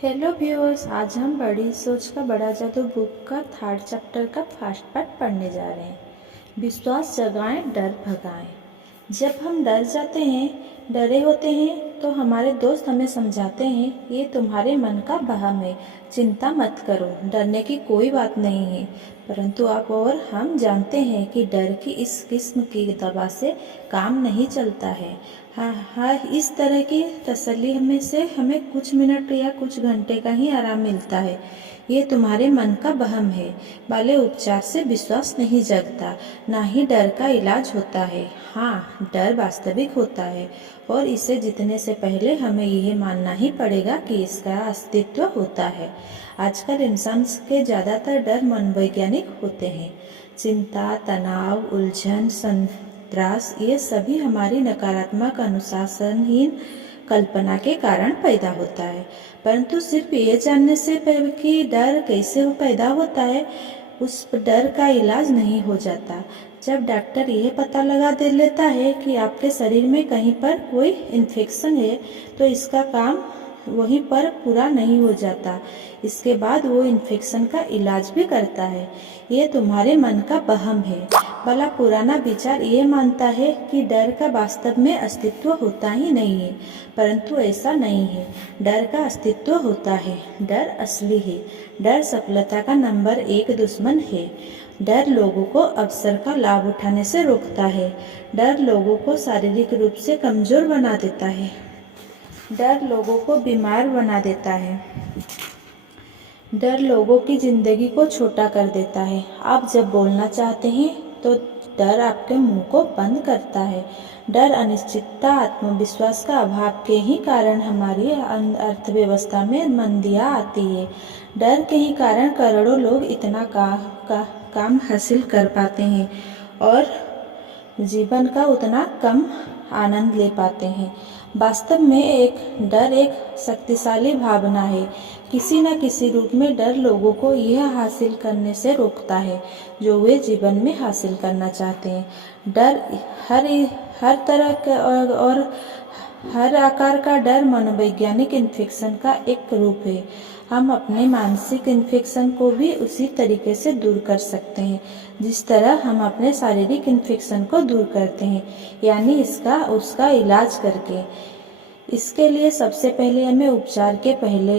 Hello viewers, आज हम बड़ी सोच का बड़ा जादू बुक का 3rd चैप्टर का फर्स्ट पार्ट पढ़ने जा रहे हैं। विश्वास जगाएं, डर भगाएं। जब हम डर जाते हैं, डरे होते हैं, तो हमारे दोस्त हमें समझाते हैं, ये तुम्हारे मन का वहम है, चिंता मत करो, डरने की कोई बात नहीं है। परंतु आप और हम जानते हैं कि डर की इस किस्म की दवा से काम नहीं चलता है। हाँ, इस तरह की तसल्ली हमें कुछ मिनट या कुछ घंटे का ही आराम मिलता है। ये तुम्हारे मन का वहम है वाले उपचार से विश्वास नहीं जगता, ना ही डर का इलाज होता है। हाँ, डर वास्तविक होता है और इसे जीतने से पहले हमें यह मानना ही पड़ेगा कि इसका अस्तित्व होता है। आजकल इंसान के ज़्यादातर डर मनोवैज्ञानिक होते हैं। चिंता, तनाव, उलझन, त्रास, ये सभी हमारी नकारात्मक अनुशासनहीन कल्पना के कारण पैदा होता है। परंतु सिर्फ ये जानने से कि डर कैसे पैदा होता है, उस डर का इलाज नहीं हो जाता। जब डॉक्टर यह पता लगा दे लेता है कि आपके शरीर में कहीं पर कोई इन्फेक्शन है, तो इसका काम वहीं पर पूरा नहीं हो जाता। इसके बाद वो इन्फेक्शन का इलाज भी करता है। ये तुम्हारे मन का वहम है वाला पुराना विचार ये मानता है कि डर का वास्तव में अस्तित्व होता ही नहीं है। परंतु ऐसा नहीं है। डर का अस्तित्व होता है। डर असली है। डर सफलता का नंबर 1 दुश्मन है। डर लोगों को अवसर का लाभ उठाने से रोकता है। डर लोगों को शारीरिक रूप से कमजोर बना देता है। डर लोगों को बीमार बना देता है। डर लोगों की जिंदगी को छोटा कर देता है। आप जब बोलना चाहते हैं तो डर आपके मुंह को बंद करता है। डर, अनिश्चितता, आत्मविश्वास का अभाव के ही कारण हमारी अर्थव्यवस्था में मंदियाँ आती है। डर के ही कारण करोड़ों लोग इतना काम हासिल कर पाते हैं और जीवन का उतना कम आनंद ले पाते हैं। वास्तव में डर एक शक्तिशाली भावना है। किसी न किसी रूप में डर लोगों को यह हासिल करने से रोकता है जो वे जीवन में हासिल करना चाहते हैं। डर हर तरह का और हर आकार का डर मनोवैज्ञानिक इन्फेक्शन का एक रूप है। हम अपने मानसिक इन्फेक्शन को भी उसी तरीके से दूर कर सकते हैं जिस तरह हम अपने शारीरिक इन्फेक्शन को दूर करते हैं, यानी उसका इलाज करके। इसके लिए सबसे पहले हमें उपचार के पहले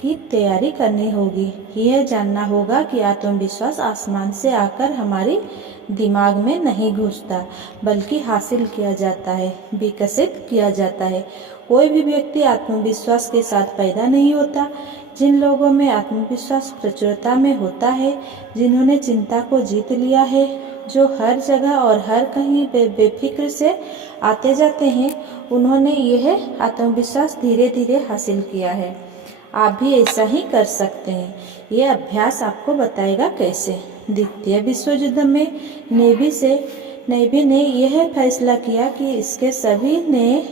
की तैयारी करनी होगी। यह जानना होगा कि आत्मविश्वास आसमान से आकर हमारी दिमाग में नहीं घुसता, बल्कि हासिल किया जाता है, विकसित किया जाता है। कोई भी व्यक्ति आत्मविश्वास के साथ पैदा नहीं होता। जिन लोगों में आत्मविश्वास प्रचुरता में होता है, जिन्होंने चिंता को जीत लिया है, जो हर जगह और हर कहीं बेफिक्र से आते जाते हैं, उन्होंने यह आत्मविश्वास धीरे धीरे हासिल किया है। आप भी ऐसा ही कर सकते हैं। यह अभ्यास आपको बताएगा कैसे। द्वितीय विश्व युद्ध में नेवी ने यह फैसला किया कि इसके सभी नए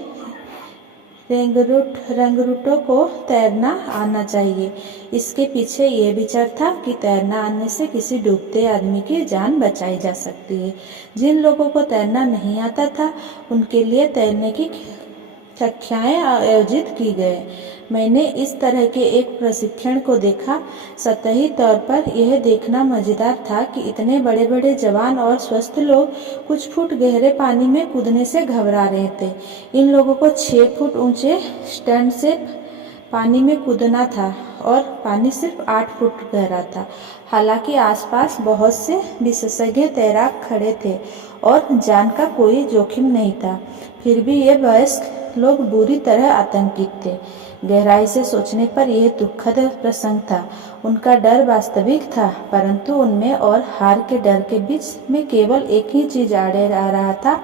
रंगरूटों को तैरना आना चाहिए। इसके पीछे यह विचार था कि तैरना आने से किसी डूबते आदमी की जान बचाई जा सकती है। जिन लोगों को तैरना नहीं आता था, उनके लिए तैरने की कक्षाएं आयोजित की गए। मैंने इस तरह के एक प्रशिक्षण को देखा। सतही तौर पर यह देखना मजेदार था कि इतने बड़े बड़े जवान और स्वस्थ लोग कुछ फुट गहरे पानी में कूदने से घबरा रहे थे। इन लोगों को 6 फुट ऊंचे स्टैंड से पानी में कूदना था और पानी सिर्फ 8 फुट गहरा था। हालांकि आसपास बहुत से विशेषज्ञ तैराक खड़े थे और जान का कोई जोखिम नहीं था, फिर भी ये वयस्क लोग बुरी तरह आतंकित थे। गहराई से सोचने पर यह दुखद प्रसंग था। उनका डर वास्तविक था, परंतु उनमें और हार के डर के बीच में केवल एक ही चीज आड़े आ रहा था,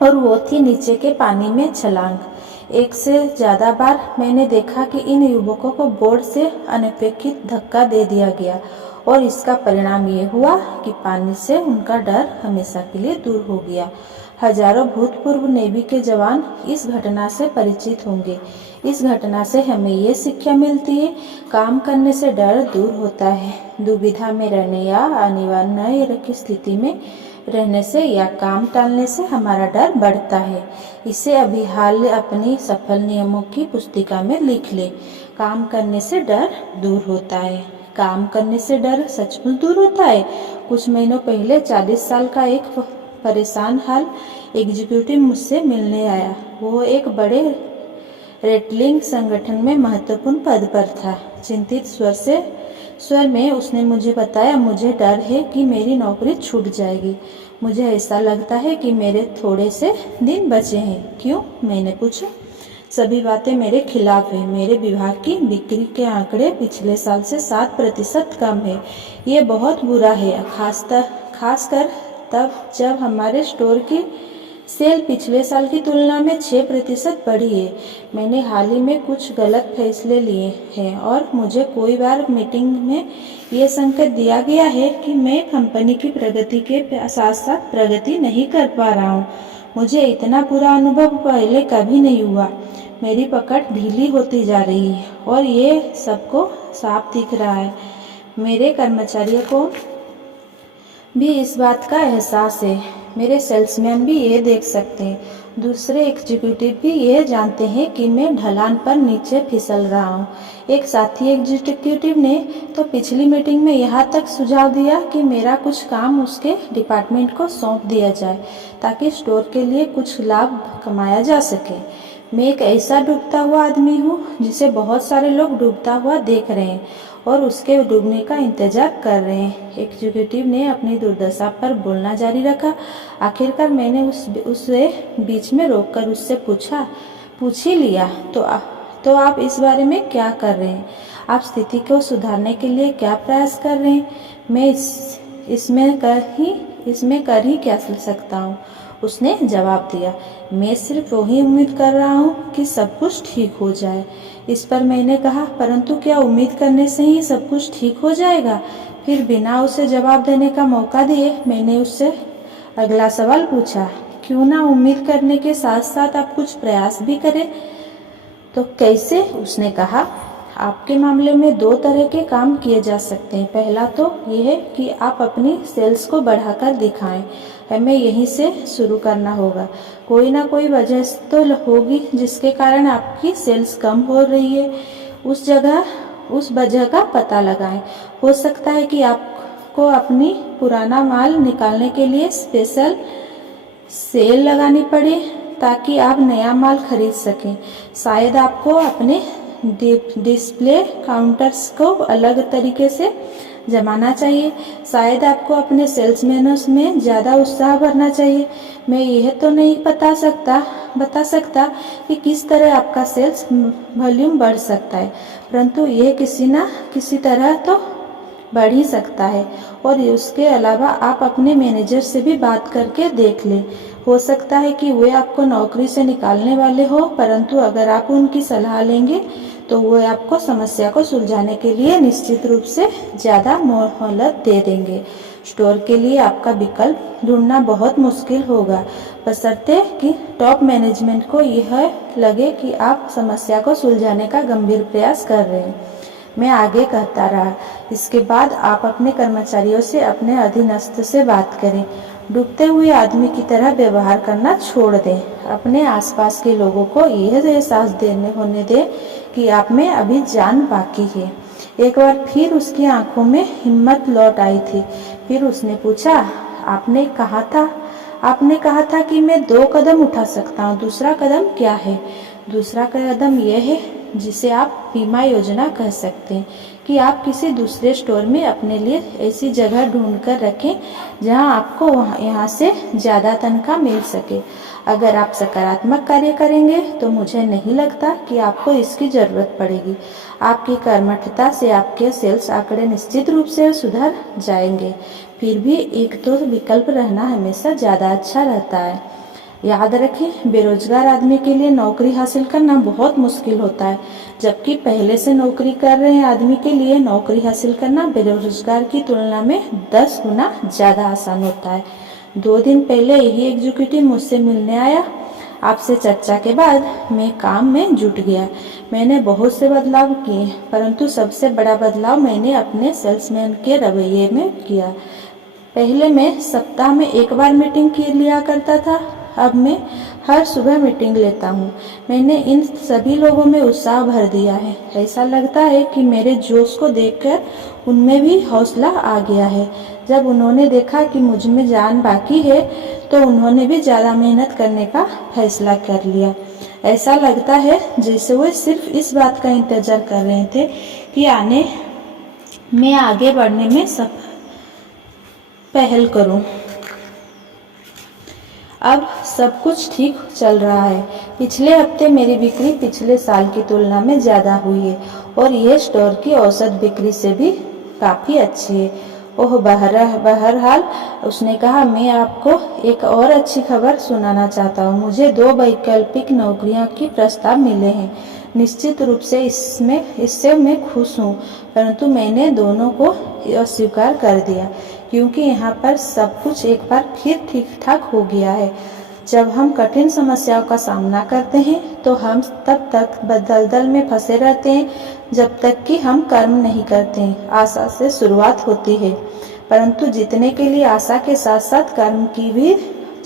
और वो थी नीचे के पानी में छलांग। एक से ज्यादा बार मैंने देखा कि इन युवकों को बोर्ड से अनपेक्षित धक्का दे दिया गया और इसका परिणाम ये हुआ कि पानी से उनका डर हमेशा के लिए दूर हो गया। हजारों भूतपूर्व नेवी के जवान इस घटना से परिचित होंगे। इस घटना से हमें ये शिक्षा मिलती है, काम करने से डर दूर होता है। दुविधा में रहने या अनिवार्य की स्थिति में रहने से या काम टालने से हमारा डर बढ़ता है। इसे अभी हाल अपनी सफल नियमों की पुस्तिका में लिख ले। काम करने से डर दूर होता है। काम करने से डर सचमुच दूर होता है। कुछ महीनों पहले 40 साल का एक परेशान हाल एग्जीक्यूटिव मुझसे मिलने आया। वो एक बड़े रेटलिंग संगठन में महत्वपूर्ण पद पर था। चिंतित स्वर में उसने मुझे बताया, मुझे डर है कि मेरी नौकरी छूट जाएगी। मुझे ऐसा लगता है कि मेरे थोड़े से दिन बचे हैं। क्यों? मैंने पूछा। सभी बातें मेरे खिलाफ है। मेरे विभाग की बिक्री के आंकड़े पिछले साल से 7% कम है। ये बहुत बुरा है, खासकर तब जब हमारे स्टोर की सेल पिछले साल की तुलना में 6% बढ़ी है। मैंने हाल ही में कुछ गलत फैसले लिए हैं और मुझे कई बार मीटिंग में ये संकेत दिया गया है कि मैं कंपनी की प्रगति के साथ साथ प्रगति नहीं कर पा रहा हूँ। मुझे इतना बुरा अनुभव पहले कभी नहीं हुआ। मेरी पकड़ ढीली होती जा रही है और ये सबको साफ दिख रहा है। मेरे कर्मचारियों को भी इस बात का एहसास है। मेरे सेल्समैन भी ये देख सकते हैं। दूसरे एग्जीक्यूटिव भी ये जानते हैं कि मैं ढलान पर नीचे फिसल रहा हूँ। एक साथी एग्जीक्यूटिव ने तो पिछली मीटिंग में यहाँ तक सुझाव दिया कि मेरा कुछ काम उसके डिपार्टमेंट को सौंप दिया जाए ताकि स्टोर के लिए कुछ लाभ कमाया जा सके। मैं एक ऐसा डूबता हुआ आदमी हूँ जिसे बहुत सारे लोग डूबता हुआ देख रहे हैं और उसके डूबने का इंतजार कर रहे हैं। एग्जीक्यूटिव ने अपनी दुर्दशा पर बोलना जारी रखा। आखिरकार मैंने उसे बीच में रोककर उससे पूछ ही लिया, तो आप इस बारे में क्या कर रहे हैं? आप स्थिति को सुधारने के लिए क्या प्रयास कर रहे हैं? मैं इसमें कर ही क्या सकता हूँ? उसने जवाब दिया, मैं सिर्फ वही उम्मीद कर रहा हूँ कि सब कुछ ठीक हो जाए। इस पर मैंने कहा, परंतु क्या उम्मीद करने से ही सब कुछ ठीक हो जाएगा? फिर बिना उसे जवाब देने का मौका दिए मैंने उससे अगला सवाल पूछा, क्यों ना उम्मीद करने के साथ साथ आप कुछ प्रयास भी करें? तो कैसे? उसने कहा, आपके मामले में 2 तरह के काम किए जा सकते हैं। पहला तो यह है कि आप अपनी सेल्स को बढ़ाकर दिखाएं। हमें यहीं से शुरू करना होगा। कोई ना कोई वजह तो होगी जिसके कारण आपकी सेल्स कम हो रही है। उस वजह का पता लगाएं। हो सकता है कि आपको अपनी पुराना माल निकालने के लिए स्पेशल सेल लगानी पड़े ताकि आप नया माल खरीद सकें। शायद आपको अपने डिस्प्ले काउंटर्स को अलग तरीके से जमाना चाहिए। शायद आपको अपने सेल्समैनों में ज़्यादा उत्साह भरना चाहिए। मैं यह तो नहीं बता सकता कि किस तरह आपका सेल्स वॉल्यूम बढ़ सकता है, परंतु यह किसी न किसी तरह तो बढ़ ही सकता है। और उसके अलावा आप अपने मैनेजर से भी बात करके देख लें। हो सकता है कि वे आपको नौकरी से निकालने वाले हो, परंतु अगर आप उनकी सलाह लेंगे तो वे आपको समस्या को सुलझाने के लिए निश्चित रूप से ज़्यादा मोहलत दे देंगे। स्टोर के लिए आपका विकल्प ढूंढना बहुत मुश्किल होगा, बशर्ते कि टॉप मैनेजमेंट को यह लगे कि आप समस्या को सुलझाने का गंभीर प्रयास कर रहे हैं। मैं आगे कहता रहा, इसके बाद आप अपने कर्मचारियों से, अपने अधीनस्थ से बात करें। डूबते हुए आदमी की तरह व्यवहार करना छोड़ दें। अपने आसपास के लोगों को यह एहसास होने दें कि आप में अभी जान बाकी है। एक बार फिर उसकी आंखों में हिम्मत लौट आई थी। फिर उसने पूछा, आपने कहा था कि मैं 2 कदम उठा सकता हूँ। दूसरा कदम क्या है? दूसरा कदम यह है जिसे आप बीमा योजना कह सकते हैं कि आप किसी दूसरे स्टोर में अपने लिए ऐसी जगह ढूंढ कर रखें जहां आपको यहाँ से ज़्यादा तनख्वाह मिल सके। अगर आप सकारात्मक कार्य करेंगे तो मुझे नहीं लगता कि आपको इसकी ज़रूरत पड़ेगी। आपकी कर्मठता से आपके सेल्स आंकड़े निश्चित रूप से सुधर जाएंगे। फिर भी एक तो विकल्प रहना हमेशा ज़्यादा अच्छा रहता है। याद रखें, बेरोजगार आदमी के लिए नौकरी हासिल करना बहुत मुश्किल होता है, जबकि पहले से नौकरी कर रहे आदमी के लिए नौकरी हासिल करना बेरोजगार की तुलना में 10 गुना ज़्यादा आसान होता है। 2 दिन पहले यही एग्जीक्यूटिव मुझसे मिलने आया। आपसे चर्चा के बाद मैं काम में जुट गया। मैंने बहुत से बदलाव किए, परंतु सबसे बड़ा बदलाव मैंने अपने सेल्समैन के रवैये में किया। पहले मैं सप्ताह में 1 बार मीटिंग लिया करता था। अब मैं हर सुबह मीटिंग लेता हूँ। मैंने इन सभी लोगों में उत्साह भर दिया है। ऐसा लगता है कि मेरे जोश को देखकर उनमें भी हौसला आ गया है। जब उन्होंने देखा कि मुझ में जान बाकी है तो उन्होंने भी ज़्यादा मेहनत करने का फैसला कर लिया। ऐसा लगता है जैसे वे सिर्फ इस बात का इंतज़ार कर रहे थे कि मैं आगे बढ़ने में पहल करूं। अब सब कुछ ठीक चल रहा है। पिछले हफ्ते मेरी बिक्री पिछले साल की तुलना में ज़्यादा हुई है और यह स्टोर की औसत बिक्री से भी काफ़ी अच्छी है। ओह बहरहाल उसने कहा, मैं आपको एक और अच्छी खबर सुनाना चाहता हूँ। मुझे 2 वैकल्पिक नौकरियों की प्रस्ताव मिले हैं। निश्चित रूप से इससे मैं खुश हूँ, परंतु मैंने दोनों को अस्वीकार कर दिया क्योंकि यहाँ पर सब कुछ एक बार फिर ठीक ठाक हो गया है। जब हम कठिन समस्याओं का सामना करते हैं तो हम तब तक दलदल में फंसे रहते हैं जब तक कि हम कर्म नहीं करते हैं। आशा से शुरुआत होती है, परंतु जीतने के लिए आशा के साथ साथ कर्म की भी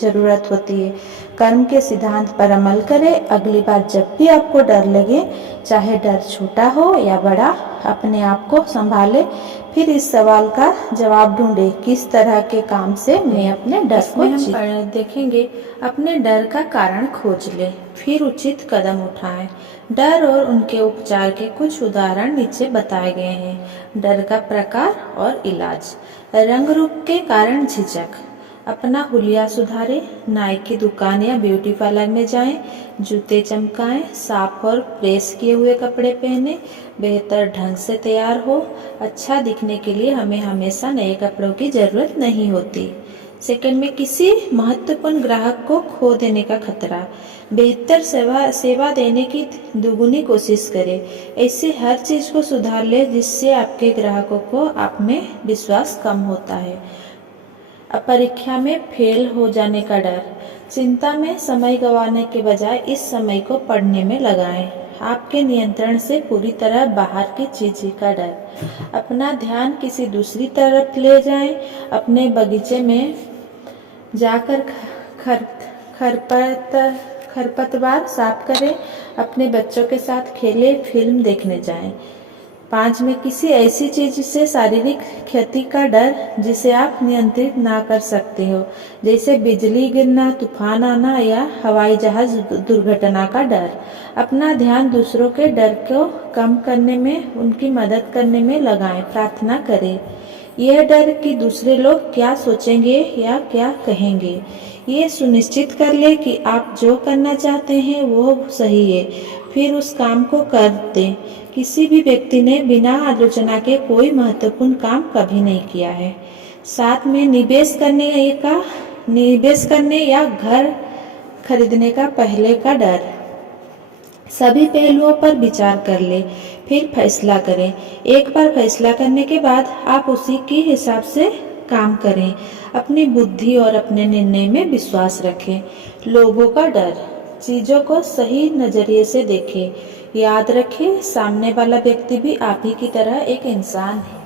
जरूरत होती है। कर्म के सिद्धांत पर अमल करें। अगली बार जब भी आपको डर लगे, चाहे डर छोटा हो या बड़ा, अपने आप को संभाले। फिर इस सवाल का जवाब ढूंढे, किस तरह के काम से मैं अपने डर को देखेंगे। अपने डर का कारण खोज ले, फिर उचित कदम उठाएं। डर और उनके उपचार के कुछ उदाहरण नीचे बताए गए हैं। डर का प्रकार और इलाज। रंग रूप के कारण झिझक। अपना हुलिया सुधारें। नाई की दुकान या ब्यूटी पार्लर में जाएं। जूते चमकाएं। साफ और प्रेस किए हुए कपड़े पहने। बेहतर ढंग से तैयार हो। अच्छा दिखने के लिए हमें हमेशा नए कपड़ों की जरूरत नहीं होती। सेकंड में किसी महत्वपूर्ण ग्राहक को खो देने का खतरा। बेहतर सेवा देने की दुगुनी कोशिश करें। ऐसे हर चीज को सुधार ले जिससे आपके ग्राहकों को आप में विश्वास कम होता है। परीक्षा में फेल हो जाने का डर। चिंता में समय गंवाने के बजाय इस समय को पढ़ने में लगाएं। आपके नियंत्रण से पूरी तरह बाहर की चीज का डर। अपना ध्यान किसी दूसरी तरफ ले जाएं। अपने बगीचे में जाकर खरपतवार साफ करें। अपने बच्चों के साथ खेलें। फिल्म देखने जाएं। 5 में किसी ऐसी चीज से शारीरिक क्षति का डर जिसे आप नियंत्रित ना कर सकते हो, जैसे बिजली गिरना, तूफान आना या हवाई जहाज दुर्घटना का डर। अपना ध्यान दूसरों के डर को कम करने में, उनकी मदद करने में लगाएं। प्रार्थना करें। यह डर कि दूसरे लोग क्या सोचेंगे या क्या कहेंगे। ये सुनिश्चित कर ले कि आप जो करना चाहते हैं वो सही है, फिर उस काम को कर दें। किसी भी व्यक्ति ने बिना आलोचना के कोई महत्वपूर्ण काम कभी नहीं किया है। साथ में निवेश करने या घर खरीदने का पहले का डर। सभी पहलुओं पर विचार कर ले, फिर फैसला करें। एक बार फैसला करने के बाद आप उसी के हिसाब से काम करें। अपनी बुद्धि और अपने निर्णय में विश्वास रखें। लोगों का डर। चीजों को सही नजरिए से देखें। याद रखें, सामने वाला व्यक्ति भी आप ही की तरह एक इंसान है।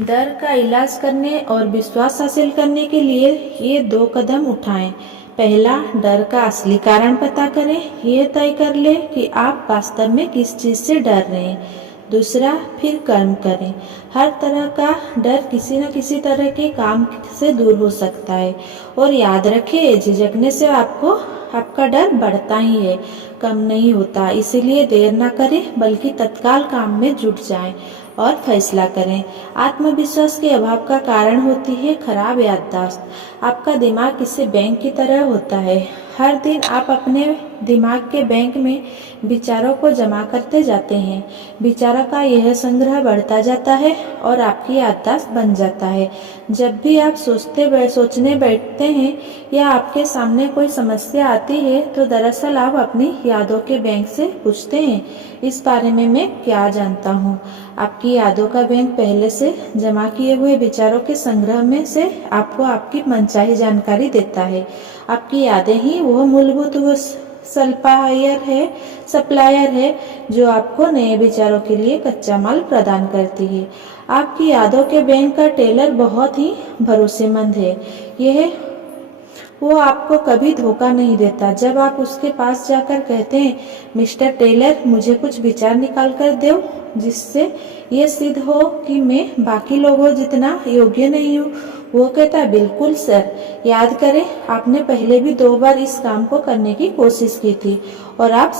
डर का इलाज करने और विश्वास हासिल करने के लिए ये 2 कदम उठाएं। पहला, डर का असली कारण पता करें। यह तय कर ले कि आप वास्तव में किस चीज से डर रहे हैं। दूसरा, फिर कर्म करें। हर तरह का डर किसी न किसी तरह के काम से दूर हो सकता है। और याद रखें, झिझकने से आपका डर बढ़ता ही है, कम नहीं होता। इसीलिए देर न करें, बल्कि तत्काल काम में जुट जाएं और फैसला करें। आत्मविश्वास के अभाव का कारण होती है खराब याददाश्त। आपका दिमाग किसी बैंक की तरह होता है। हर दिन आप अपने दिमाग के बैंक में विचारों को जमा करते जाते हैं। विचारों का यह संग्रह बढ़ता जाता है और आपकी याददाश्त बन जाता है। जब भी आप सोचने बैठते हैं या आपके सामने कोई समस्या आती है तो दरअसल आप अपनी यादों के बैंक से पूछते हैं, इस बारे में मैं क्या जानता हूँ। आपकी यादों का बैंक पहले से जमा किए हुए विचारों के संग्रह में से आपको आपकी मनचाही जानकारी देता है। आपकी यादें ही वो मूलभूत सप्लायर है जो आपको नए विचारों के लिए कच्चा माल प्रदान करती है। आपकी यादों के बैंक का टेलर बहुत ही भरोसेमंद है। यह वो आपको कभी धोखा नहीं देता। जब आप उसके पास जाकर कहते हैं, मिस्टर टेलर मुझे कुछ विचार निकाल कर दो जिससे ये सिद्ध हो कि मैं बाकी लोगों जितना योग्य नहीं हूँ, वो कहता है, बिल्कुल सर। याद करें, आपने पहले भी 2 बार इस काम को करने की कोशिश की थी और आप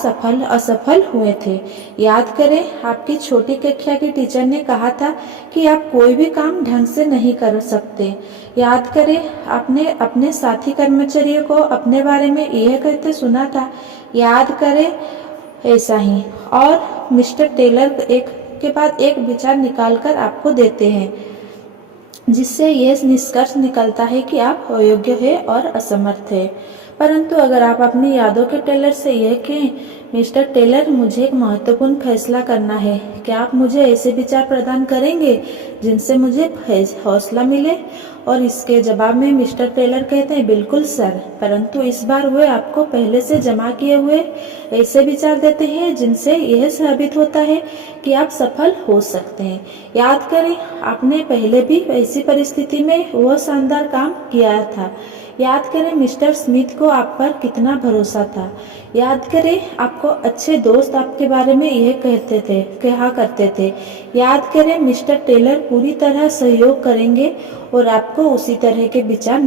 असफल हुए थे। याद करें, आपकी छोटी कक्षा की टीचर ने कहा था कि आप कोई भी काम ढंग से नहीं कर सकते। याद करें, आपने अपने साथी कर्मचारियों को अपने बारे में यह कहते सुना था। याद करें, ऐसा ही। और मिस्टर टेलर एक के बाद एक विचार निकालकर आपको देते हैं जिससे यह निष्कर्ष निकलता है कि आप अयोग्य है और असमर्थ है। परंतु अगर आप अपनी यादों के टेलर से यह कहें, मिस्टर टेलर मुझे एक महत्वपूर्ण फैसला करना है, क्या आप मुझे ऐसे विचार प्रदान करेंगे जिनसे मुझे हौसला मिले? और इसके जवाब में मिस्टर टेलर कहते हैं, बिल्कुल सर। परंतु इस बार वे आपको पहले से जमा किए हुए ऐसे विचार देते हैं जिनसे यह साबित होता है कि आप सफल हो सकते हैं। याद करें, आपने पहले भी ऐसी परिस्थिति में वह शानदार काम किया था। याद करें, मिस्टर स्मिथ को आप पर कितना भरोसा था। याद करें, आपको अच्छे दोस्त आपके बारे में यह कहा करते थे। याद करें, मिस्टर टेलर पूरी तरह सहयोग करेंगे और आपको उसी तरह के विचार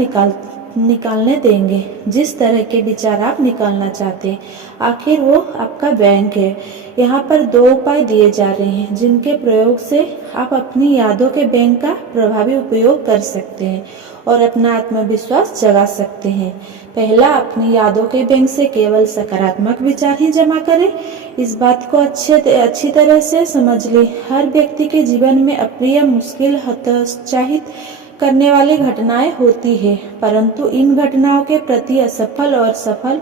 निकालने देंगे जिस तरह के विचार आप निकालना चाहते हैं। आखिर वो आपका बैंक है। यहाँ पर 2 उपाय दिए जा रहे हैं जिनके प्रयोग से आप अपनी यादों के बैंक का प्रभावी उपयोग कर सकते हैं और अपना आत्मविश्वास जगा सकते हैं। पहला, अपनी यादों के बैंक से केवल सकारात्मक विचार ही जमा करें। इस बात को अच्छी तरह से समझ लें, हर व्यक्ति के जीवन में अप्रिय, मुश्किल, हतोत्साहित करने वाली घटनाएं होती है, परंतु इन घटनाओं के प्रति असफल और सफल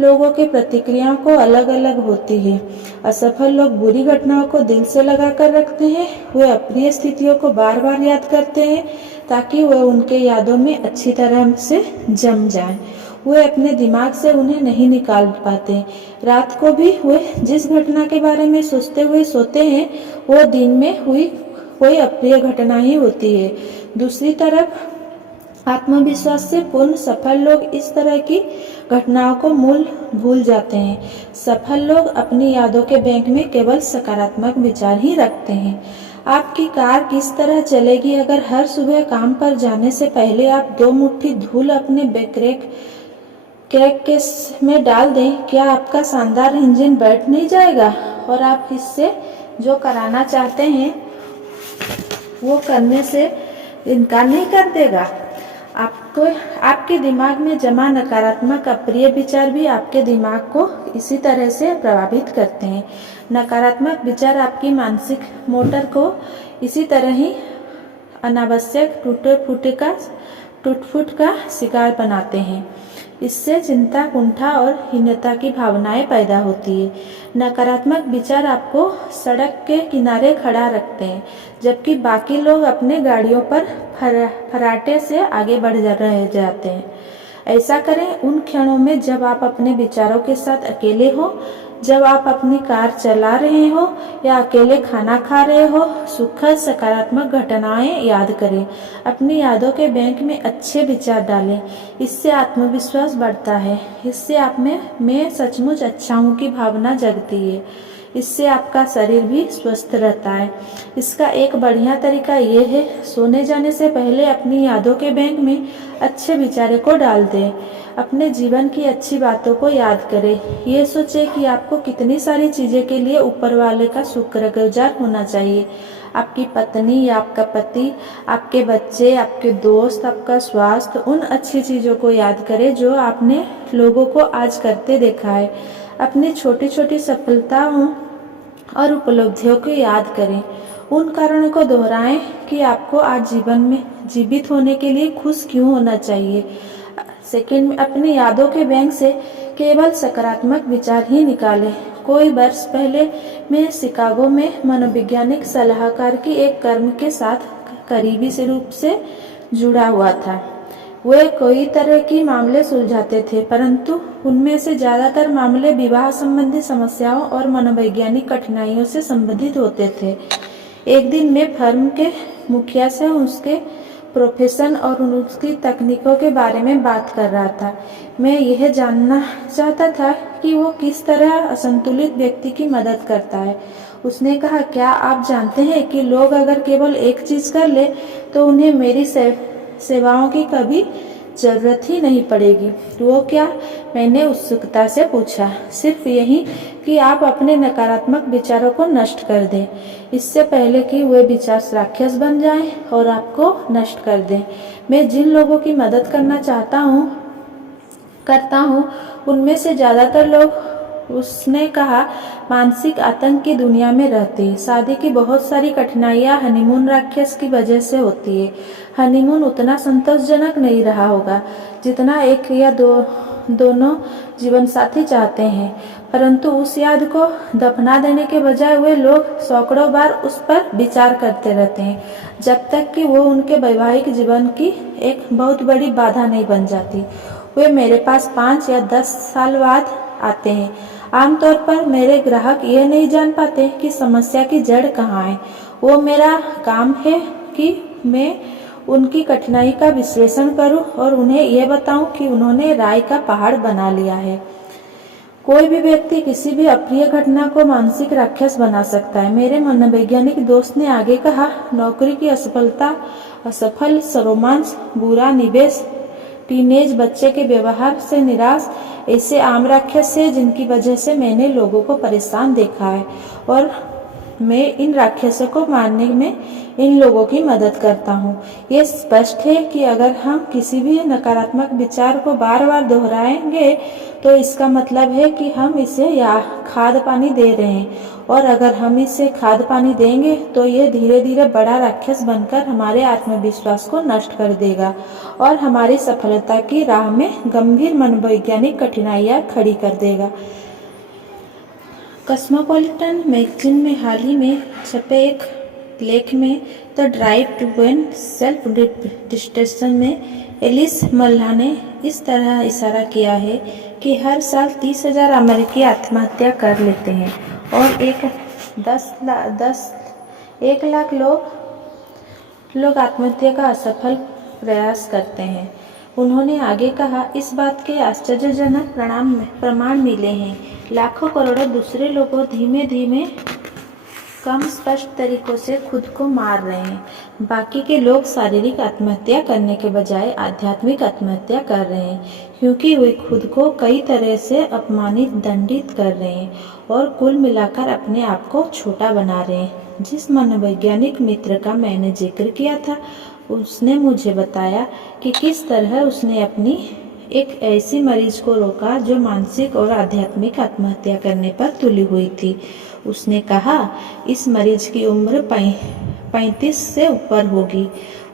लोगों की प्रतिक्रियाओं को अलग अलग होती है। असफल लोग बुरी घटनाओं को दिल से लगा कर रखते हैं। वे अप्रिय स्थितियों को बार बार याद करते हैं ताकि वह उनके यादों में अच्छी तरह से जम जाएं। वे अपने दिमाग से उन्हें नहीं निकाल पाते। रात को भी वे जिस घटना के बारे में सोचते हुए सोते हैं, वो दिन में हुई कोई अप्रिय घटना ही होती है। दूसरी तरफ आत्मविश्वास से पूर्ण सफल लोग इस तरह की घटनाओं को भूल जाते हैं। सफल लोग अपनी यादों के बैंक में केवल सकारात्मक विचार ही रखते हैं। आपकी कार किस तरह चलेगी अगर हर सुबह काम पर जाने से पहले आप 2 मुट्ठी धूल अपने क्रैक केस में डाल दें? क्या आपका शानदार इंजन बैठ नहीं जाएगा और आप इससे जो कराना चाहते हैं वो करने से इनकार नहीं कर देगा? आपके दिमाग में जमा नकारात्मक अप्रिय विचार भी आपके दिमाग को इसी तरह से प्रभावित करते हैं। नकारात्मक विचार आपकी मानसिक मोटर को इसी तरह ही अनावश्यक टूट-फूट का शिकार बनाते हैं। इससे चिंता, कुंठा और हीनता की भावनाएं पैदा होती है। नकारात्मक विचार आपको सड़क के किनारे खड़ा रखते हैं, जबकि बाकी लोग अपने गाड़ियों पर फर्राटे से आगे बढ़ रह जाते हैं। ऐसा करें उन क्षणों में जब आप अपने विचारों के साथ अकेले हो, जब आप अपनी कार चला रहे हो या अकेले खाना खा रहे हो। सुखद सकारात्मक घटनाएं याद करें। अपनी यादों के बैंक में अच्छे विचार डालें। इससे आत्मविश्वास बढ़ता है। इससे आप में मैं सचमुच अच्छा हूँ की भावना जगती है। इससे आपका शरीर भी स्वस्थ रहता है। इसका एक बढ़िया तरीका ये है, सोने जाने से पहले अपनी यादों के बैंक में अच्छे विचारों को डाल दें। अपने जीवन की अच्छी बातों को याद करें। ये सोचें कि आपको कितनी सारी चीज़ें के लिए ऊपर वाले का शुक्रगुजार होना चाहिए। आपकी पत्नी या आपका पति, आपके बच्चे, आपके दोस्त, आपका स्वास्थ्य, उन अच्छी चीज़ों को याद करें जो आपने लोगों को आज करते देखा है। अपनी छोटी छोटी सफलताओं और उपलब्धियों को याद करें। उन कारणों को दोहराएं कि आपको आज जीवन में जीवित होने के लिए खुश क्यों होना चाहिए। सेकंड में अपनी यादों के बैंक से केवल सकारात्मक विचार ही निकालें। कोई वर्ष पहले मैं शिकागो में मनोवैज्ञानिक सलाहकार की एक कर्म के साथ करीबी से रूप से जुड़ा हुआ था। वे कई तरह की मामले सुलझाते थे, परंतु उनमें से ज़्यादातर मामले विवाह संबंधी समस्याओं और मनोवैज्ञानिक कठिनाइयों से संबंधित होते थे। एक दिन मैं फर्म के मुखिया से उसके प्रोफेशन और उसकी तकनीकों के बारे में बात कर रहा था। मैं यह जानना चाहता था कि वो किस तरह असंतुलित व्यक्ति की मदद करता है। उसने कहा, क्या आप जानते हैं कि लोग अगर केवल एक चीज़ कर ले तो उन्हें मेरी सेवाओं की कभी ज़रूरत ही नहीं पड़ेगी। वो क्या? मैंने उत्सुकता से पूछा। सिर्फ यही कि आप अपने नकारात्मक विचारों को नष्ट कर दें, इससे पहले कि वे विचार राक्षस बन जाएं और आपको नष्ट कर दें। मैं जिन लोगों की मदद करता हूँ उनमें से ज़्यादातर लोग, उसने कहा, मानसिक आतंक की दुनिया में रहते हैं। शादी की बहुत सारी कठिनाइयाँ हनीमून राक्षस की वजह से होती है। हनीमून उतना संतोषजनक नहीं रहा होगा जितना एक या दोनों जीवनसाथी चाहते हैं, परंतु उस याद को दफना देने के बजाय वे लोग सैकड़ों बार उस पर विचार करते रहते हैं, जब तक कि वो उनके वैवाहिक जीवन की एक बहुत बड़ी बाधा नहीं बन जाती। वे मेरे पास 5 या 10 साल बाद आते हैं। आमतौर पर मेरे ग्राहक यह नहीं जान पाते कि समस्या की जड़ कहाँ है। वो मेरा काम है कि मैं उनकी कठिनाई का विश्लेषण करूं और उन्हें यह बताऊं कि उन्होंने राय का पहाड़ बना लिया है। कोई भी व्यक्ति किसी भी अप्रिय घटना को मानसिक राक्षस बना सकता है। मेरे मनोवैज्ञानिक दोस्त ने आगे कहा, नौकरी की असफलता, असफल रोमांस, बुरा निवेश, टीनेज बच्चे के व्यवहार से निराश, ऐसे आम राक्षस हैं जिनकी वजह से मैंने लोगों को परेशान देखा है और मैं इन राक्षसों को मारने में इन लोगों की मदद करता हूँ। ये स्पष्ट है कि अगर हम किसी भी नकारात्मक विचार को बार बार दोहराएंगे तो इसका मतलब है कि हम इसे या खाद पानी दे रहे हैं, और अगर हम इसे खाद पानी देंगे तो ये धीरे धीरे बड़ा राक्षस बनकर हमारे आत्मविश्वास को नष्ट कर देगा और हमारी सफलता की राह में गंभीर मनोवैज्ञानिक कठिनाइयाँ खड़ी कर देगा। कॉस्मोपॉलिटन मैगजीन में हाल ही में छपे एक लेख में the drive to an self destruction में एलिस मल्लाह ने इस तरह इशारा किया है कि हर साल 30,000 अमेरिकी आत्महत्या कर लेते हैं और 1 लाख लोग आत्महत्या का असफल प्रयास करते हैं। उन्होंने आगे कहा, इस बात के आश्चर्यजनक प्रमाण मिले हैं। लाखों करोड़ों दूसरे लोगों धीमे धीमे कम स्पष्ट तरीकों से खुद को मार रहे हैं। बाकी के लोग शारीरिक आत्महत्या करने के बजाय आध्यात्मिक आत्महत्या कर रहे हैं, क्योंकि वे खुद को कई तरह से अपमानित, दंडित कर रहे हैं और कुल मिलाकर अपने आप को छोटा बना रहे हैं। जिस मनोवैज्ञानिक मित्र का मैंने जिक्र किया था, उसने मुझे बताया कि किस तरह उसने अपनी एक ऐसी मरीज को रोका जो मानसिक और आध्यात्मिक आत्महत्या करने पर तुली हुई थी। उसने कहा, इस मरीज की उम्र 35 से ऊपर होगी।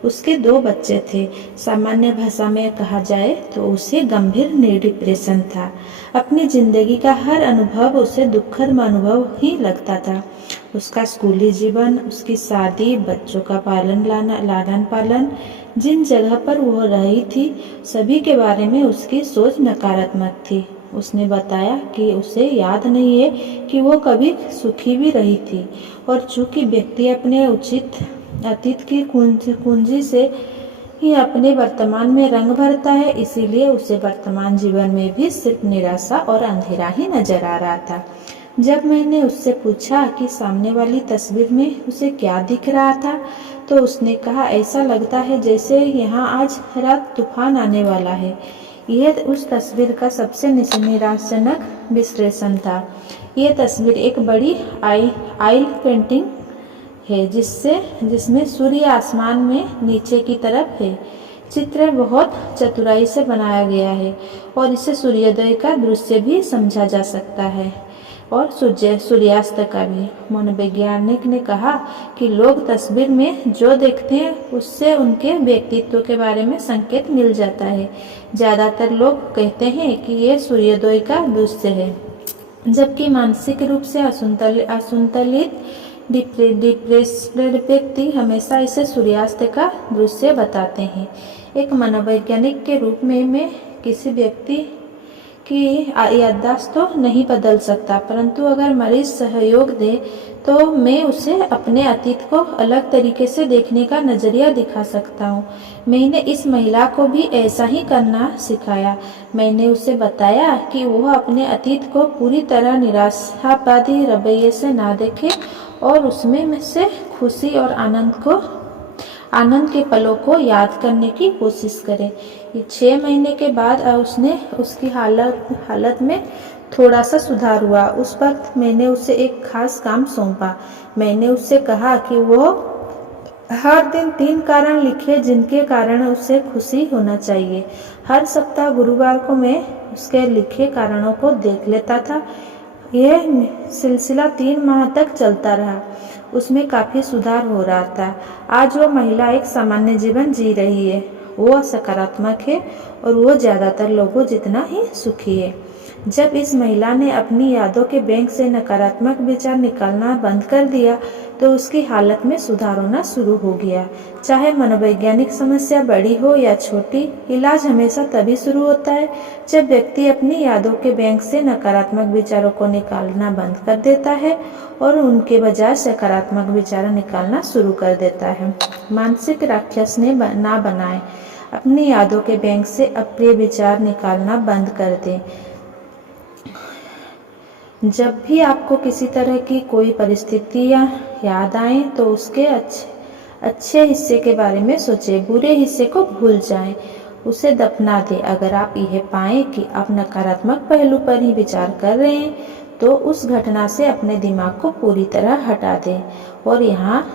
उसके 2 बच्चे थे। सामान्य भाषा में कहा जाए तो उसे गंभीर डिप्रेशन था। अपनी जिंदगी का हर अनुभव उसे दुखद अनुभव ही लगता था। उसका स्कूली जीवन, उसकी शादी, बच्चों का लालन पालन, जिन जगह पर वो रही थी, सभी के बारे में उसकी सोच नकारात्मक थी। उसने बताया कि उसे याद नहीं है कि वो कभी सुखी भी रही थी, और चूंकि व्यक्ति अपने उचित अतीत की कुंजी से ही अपने वर्तमान में रंग भरता है, इसीलिए उसे वर्तमान जीवन में भी सिर्फ निराशा और अंधेरा ही नजर आ रहा था। जब मैंने उससे पूछा कि सामने वाली तस्वीर में उसे क्या दिख रहा था, तो उसने कहा, ऐसा लगता है जैसे यहाँ आज रात तूफान आने वाला है। यह उस तस्वीर का सबसे निराशाजनक विश्लेषण था। यह तस्वीर एक बड़ी ऑयल पेंटिंग है जिसमें सूर्य आसमान में नीचे की तरफ है। चित्र बहुत चतुराई से बनाया गया है और इसे सूर्योदय का दृश्य भी समझा जा सकता है और सूर्यास्त का भी। मनोवैज्ञानिक ने कहा कि लोग तस्वीर में जो देखते हैं उससे उनके व्यक्तित्व के बारे में संकेत मिल जाता है। ज़्यादातर लोग कहते हैं कि यह सूर्योदय का दृश्य है, जबकि मानसिक रूप से असंतुलित डिप्रेस्ड व्यक्ति हमेशा इसे सूर्यास्त का दृश्य बताते हैं। एक मनोवैज्ञानिक के रूप में मैं किसी व्यक्ति कि याददाश्त तो नहीं बदल सकता, परंतु अगर मरीज सहयोग दे तो मैं उसे अपने अतीत को अलग तरीके से देखने का नज़रिया दिखा सकता हूँ। मैंने इस महिला को भी ऐसा ही करना सिखाया। मैंने उसे बताया कि वह अपने अतीत को पूरी तरह निराशावादी रवैये से ना देखे और उसमें से खुशी और आनंद के पलों को याद करने की कोशिश करे। 6 महीने के बाद उसकी हालत में थोड़ा सा सुधार हुआ। उस वक्त मैंने उसे एक खास काम सौंपा। मैंने उससे कहा कि वो हर दिन 3 कारण लिखे जिनके कारण उसे खुशी होना चाहिए। हर सप्ताह गुरुवार को मैं उसके लिखे कारणों को देख लेता था। यह सिलसिला 3 माह तक चलता रहा। उसमें काफ़ी सुधार हो रहा था। आज वो महिला एक सामान्य जीवन जी रही है। वो सकारात्मक है और वो ज़्यादातर लोगों जितना ही सुखी है। जब इस महिला ने अपनी यादों के बैंक से नकारात्मक विचार निकालना बंद कर दिया तो उसकी हालत में सुधार होना शुरू हो गया। चाहे मनोवैज्ञानिक समस्या बड़ी हो या छोटी, इलाज हमेशा तभी शुरू होता है जब व्यक्ति अपनी यादों के बैंक से नकारात्मक विचारों को निकालना बंद कर देता है और उनके बजाय सकारात्मक विचार निकालना शुरू कर देता है। मानसिक राक्षस ना बनाएं। अपनी यादों के बैंक से अप्रिय विचार निकालना बंद कर दें। जब भी आपको किसी तरह की कोई परिस्थितियाँ याद आए तो उसके अच्छे हिस्से के बारे में सोचें, बुरे हिस्से को भूल जाएं, उसे दफना दें। अगर आप यह पाएं कि आप नकारात्मक पहलू पर ही विचार कर रहे हैं तो उस घटना से अपने दिमाग को पूरी तरह हटा दें। और यहाँ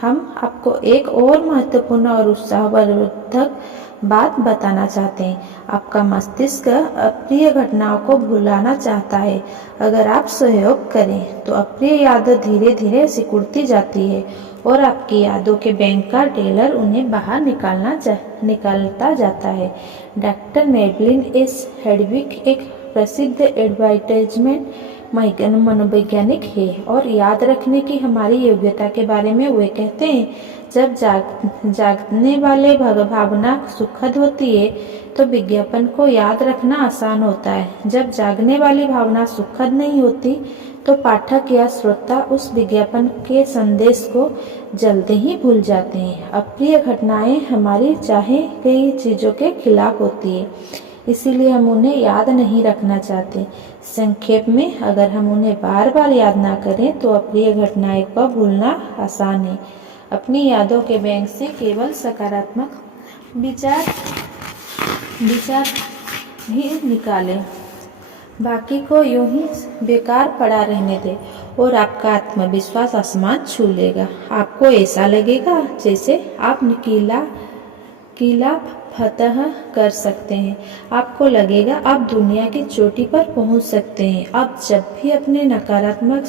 हम आपको एक और महत्वपूर्ण और उत्साहवर्धक बात बताना चाहते हैं। आपका मस्तिष्क अप्रिय घटनाओं को भुलाना चाहता है। अगर आप सहयोग करें तो अप्रिय यादें धीरे धीरे सिकुड़ती जाती है और आपकी यादों के बैंक का टेलर उन्हें बाहर निकालता जाता है। डॉक्टर मेबलिन एस हेडविग एक प्रसिद्ध एडवर्टाइजमेंट मनोवैज्ञानिक है और याद रखने की हमारी योग्यता के बारे में वे कहते हैं, जब जागने वाले भावना सुखद होती है तो विज्ञापन को याद रखना आसान होता है। जब जागने वाली भावना सुखद नहीं होती तो पाठक या श्रोता उस विज्ञापन के संदेश को जल्दी ही भूल जाते हैं। अप्रिय घटनाएं हमारी चाहे गई चीज़ों के खिलाफ होती है, इसीलिए हम उन्हें याद नहीं रखना चाहते। संक्षेप में, अगर हम उन्हें बार बार याद ना करें तो अप्रिय घटनाएं को भूलना आसान है। अपनी यादों के बैंक से केवल सकारात्मक विचार ही निकालें, बाकी को यूं ही बेकार पड़ा रहने दें और आपका आत्मविश्वास आसमान छू लेगा। आपको ऐसा लगेगा जैसे आप किला फतह कर सकते हैं। आपको लगेगा आप दुनिया की चोटी पर पहुंच सकते हैं। आप जब भी अपने नकारात्मक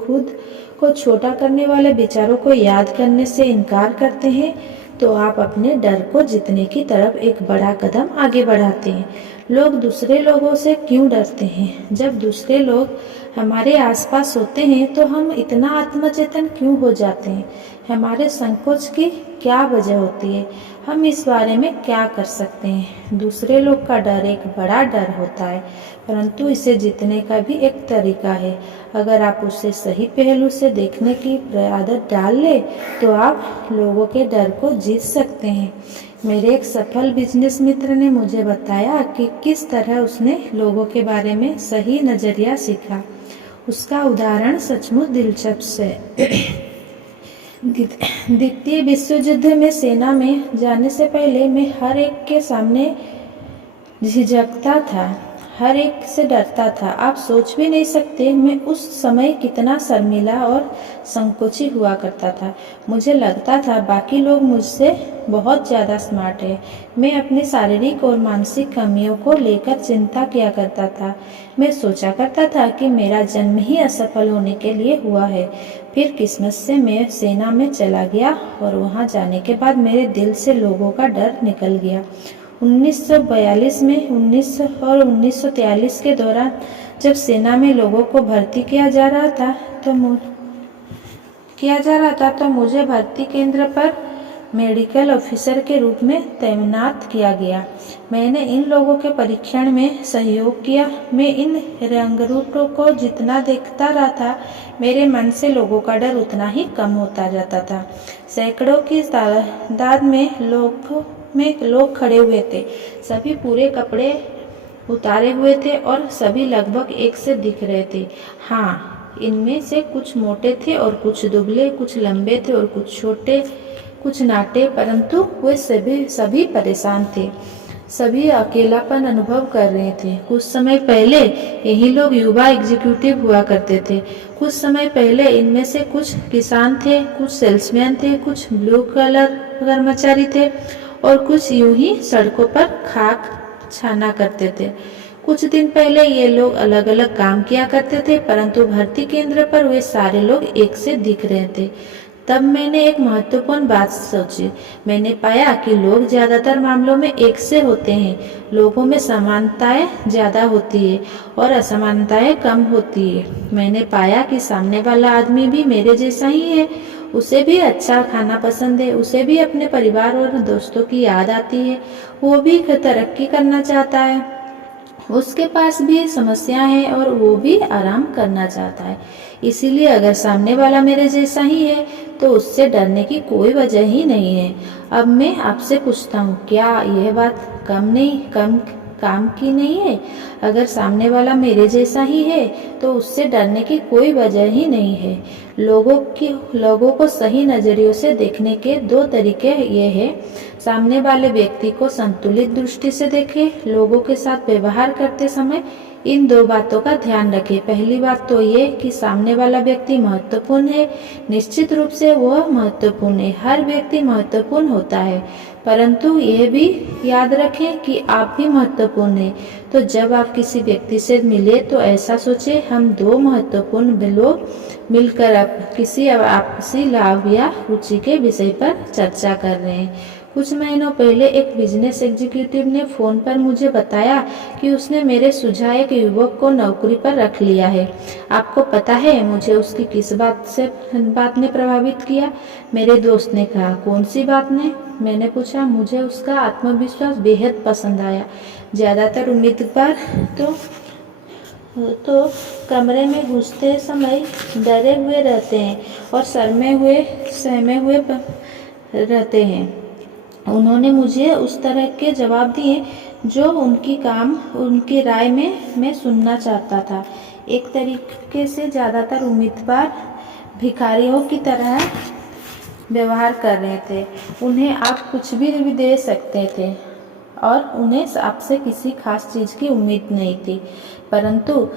खुद को छोटा करने वाले विचारों को याद करने से इनकार करते हैं तो आप अपने डर को जीतने की तरफ एक बड़ा कदम आगे बढ़ाते हैं। लोग दूसरे लोगों से क्यों डरते हैं? जब दूसरे लोग हमारे आसपास होते हैं तो हम इतना आत्मचेतन क्यों हो जाते हैं? हमारे संकोच की क्या वजह होती है? हम इस बारे में क्या कर सकते हैं? दूसरे लोग का डर एक बड़ा डर होता है, परंतु इसे जीतने का भी एक तरीका है। अगर आप उसे सही पहलू से देखने की आदत डाल ले तो आप लोगों के डर को जीत सकते हैं। मेरे एक सफल बिजनेस मित्र ने मुझे बताया कि किस तरह उसने लोगों के बारे में सही नज़रिया सीखा। उसका उदाहरण सचमुच दिलचस्प है। द्वितीय विश्व युद्ध में सेना में जाने से पहले मैं हर एक के सामने झिझकता था, हर एक से डरता था। आप सोच भी नहीं सकते मैं उस समय कितना शर्मीला और संकोची हुआ करता था। मुझे लगता था बाकी लोग मुझसे बहुत ज़्यादा स्मार्ट है। मैं अपनी शारीरिक और मानसिक कमियों को लेकर चिंता किया करता था। मैं सोचा करता था कि मेरा जन्म ही असफल होने के लिए हुआ है। फिर किस्मत से मैं सेना में चला गया और वहाँ जाने के बाद मेरे दिल से लोगों का डर निकल गया। 1942 में 1943 के दौरान जब सेना में लोगों को भर्ती किया जा रहा था तो मुझे भर्ती केंद्र पर मेडिकल ऑफिसर के रूप में तैनात किया गया। मैंने इन लोगों के परीक्षण में सहयोग किया। मैं इन रंगरूटों को जितना देखता रहा था, मेरे मन से लोगों का डर उतना ही कम होता जाता था। सैकड़ों की तादाद में लोग खड़े हुए थे। सभी पूरे कपड़े उतारे हुए थे और सभी लगभग एक से दिख रहे थे। हाँ, इनमें से कुछ मोटे थे और कुछ दुबले, कुछ लंबे थे और कुछ छोटे, कुछ नाटे, परंतु वे सभी परेशान थे। सभी अकेलापन अनुभव कर रहे थे। कुछ समय पहले यही लोग युवा एग्जीक्यूटिव हुआ करते थे। कुछ समय पहले इनमें से कुछ किसान थे, कुछ सेल्समैन थे, कुछ ब्लू कलर कर्मचारी थे और कुछ यूं ही सड़कों पर खाक छाना करते थे। कुछ दिन पहले ये लोग अलग अलग काम किया करते थे, परंतु भर्ती केंद्र पर वे सारे लोग एक से दिख रहे थे। तब मैंने एक महत्वपूर्ण बात सोची। मैंने पाया कि लोग ज्यादातर मामलों में एक से होते हैं। लोगों में समानताएं ज्यादा होती है और असमानताएं कम होती है। मैंने पाया कि सामने वाला आदमी भी मेरे जैसा ही है। उसे भी अच्छा खाना पसंद है, उसे भी अपने परिवार और दोस्तों की याद आती है, वो भी तरक्की करना चाहता है, उसके पास भी समस्या है और वो भी आराम करना चाहता है। इसीलिए अगर सामने वाला मेरे जैसा ही है तो उससे डरने की कोई वजह ही नहीं है। अब मैं आपसे पूछता हूँ, क्या यह बात कम काम की नहीं है? अगर सामने वाला मेरे जैसा ही है तो उससे डरने की कोई वजह ही नहीं है। लोगों को सही नजरियों से देखने के दो तरीके ये हैं। सामने वाले व्यक्ति को संतुलित दृष्टि से देखें। लोगों के साथ व्यवहार करते समय इन दो बातों का ध्यान रखें। पहली बात तो ये कि सामने वाला व्यक्ति महत्वपूर्ण है। निश्चित रूप से वह महत्वपूर्ण है। हर व्यक्ति महत्वपूर्ण होता है, परंतु यह भी याद रखें कि आप भी महत्वपूर्ण हैं। तो जब आप किसी व्यक्ति से मिले तो ऐसा सोचें, हम दो महत्वपूर्ण लोग मिलकर किसी आपसी लाभ या रुचि के विषय पर चर्चा कर रहे हैं। कुछ महीनों पहले एक बिजनेस एग्जीक्यूटिव ने फोन पर मुझे बताया कि उसने मेरे सुझाए एक युवक को नौकरी पर रख लिया है। आपको पता है मुझे उसकी किस बात ने प्रभावित किया? मेरे दोस्त ने कहा। कौन सी बात ने? मैंने पूछा। मुझे उसका आत्मविश्वास बेहद पसंद आया। ज्यादातर उम्मीदवार तो कमरे में घुसते समय डरे हुए रहते हैं और सहमे हुए रहते हैं। उन्होंने मुझे उस तरह के जवाब दिए जो उनकी राय में मैं सुनना चाहता था। एक तरीके से ज्यादातर उम्मीदवार भिखारियों की तरह व्यवहार कर रहे थे। उन्हें आप कुछ भी दे सकते थे और उन्हें आपसे किसी खास चीज की उम्मीद नहीं थी, परंतु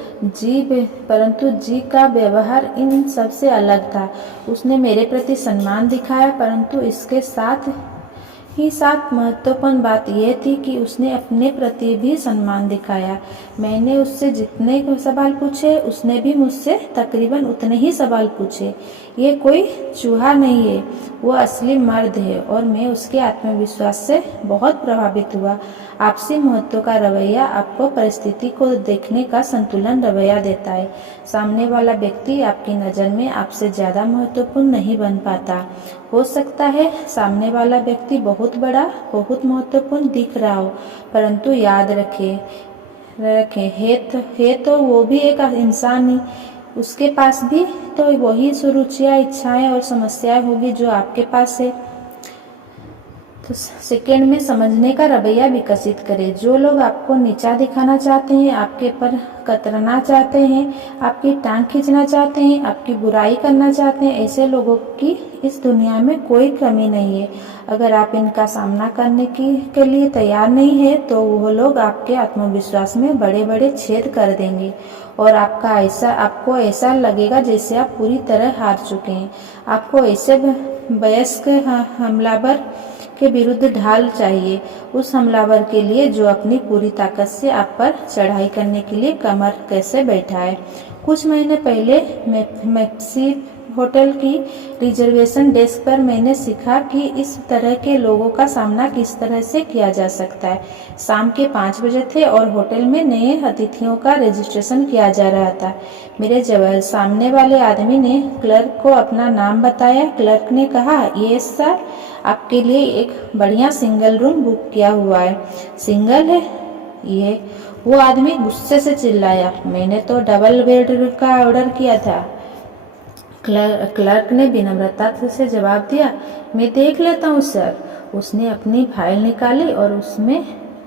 जी का व्यवहार इन सब से अलग था। उसने मेरे प्रति सम्मान दिखाया, परंतु इसके साथ महत्वपूर्ण बात यह थी कि उसने अपने प्रति भी सम्मान दिखाया। मैंने उससे जितने सवाल पूछे, उसने भी मुझसे तकरीबन उतने ही सवाल पूछे। ये कोई चूहा नहीं है, वो असली मर्द है और मैं उसके आत्मविश्वास से बहुत प्रभावित हुआ। आपसी महत्व का रवैया आपको परिस्थिति को देखने का संतुलन रवैया देता है। सामने वाला व्यक्ति आपकी नज़र में आपसे ज़्यादा महत्वपूर्ण नहीं बन पाता। हो सकता है सामने वाला व्यक्ति बहुत बड़ा, बहुत महत्वपूर्ण दिख रहा हो, परंतु याद रखें है तो वो भी एक इंसान ही। उसके पास भी तो वही सुरुचियाँ, इच्छाएं और समस्याएं होगी जो आपके पास है। तो सेकेंड में समझने का रवैया विकसित करें। जो लोग आपको नीचा दिखाना चाहते हैं, आपके पर कतरना चाहते हैं, आपकी टांग खींचना चाहते हैं, आपकी बुराई करना चाहते हैं, ऐसे लोगों की इस दुनिया में कोई कमी नहीं है। अगर आप इनका सामना करने के लिए तैयार नहीं है तो वो लोग आपके आत्मविश्वास में बड़े बड़े छेद कर देंगे और आपको ऐसा लगेगा जैसे आप पूरी तरह हार चुके हैं। आपको ऐसे वयस्क हमलावर के विरुद्ध ढाल चाहिए, उस हमलावर के लिए जो अपनी पूरी ताकत से आप पर चढ़ाई करने के लिए कमर कैसे बैठा है। कुछ महीने पहले होटल की रिजर्वेशन डेस्क पर मैंने सीखा कि इस तरह के लोगों का सामना किस तरह से किया जा सकता है। शाम के 5 बजे थे और होटल में नए अतिथियों का रजिस्ट्रेशन किया जा रहा था। मेरे सामने वाले आदमी ने क्लर्क को अपना नाम बताया। क्लर्क ने कहा, ये सर, आपके लिए एक बढ़िया सिंगल रूम बुक किया हुआ है। सिंगल है ये? वो आदमी गुस्से से चिल्लाया। मैंने तो डबल बेड का ऑर्डर किया था। क्लर्क ने विनम्रता से जवाब दिया, मैं देख लेता हूँ सर। उसने अपनी फाइल निकाली और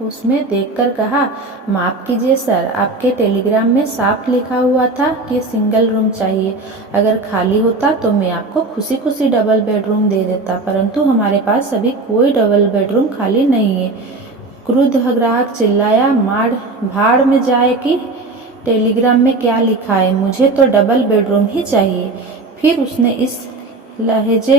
उसमें देखकर कहा, माफ़ कीजिए सर, आपके टेलीग्राम में साफ लिखा हुआ था कि सिंगल रूम चाहिए। अगर खाली होता तो मैं आपको खुशी खुशी डबल बेडरूम दे देता, परंतु हमारे पास अभी कोई डबल बेडरूम खाली नहीं है। क्रुद्ध ग्राहक चिल्लाया, भाड़ में जाए कि टेलीग्राम में क्या लिखा है, मुझे तो डबल बेडरूम ही चाहिए। फिर उसने इस लहजे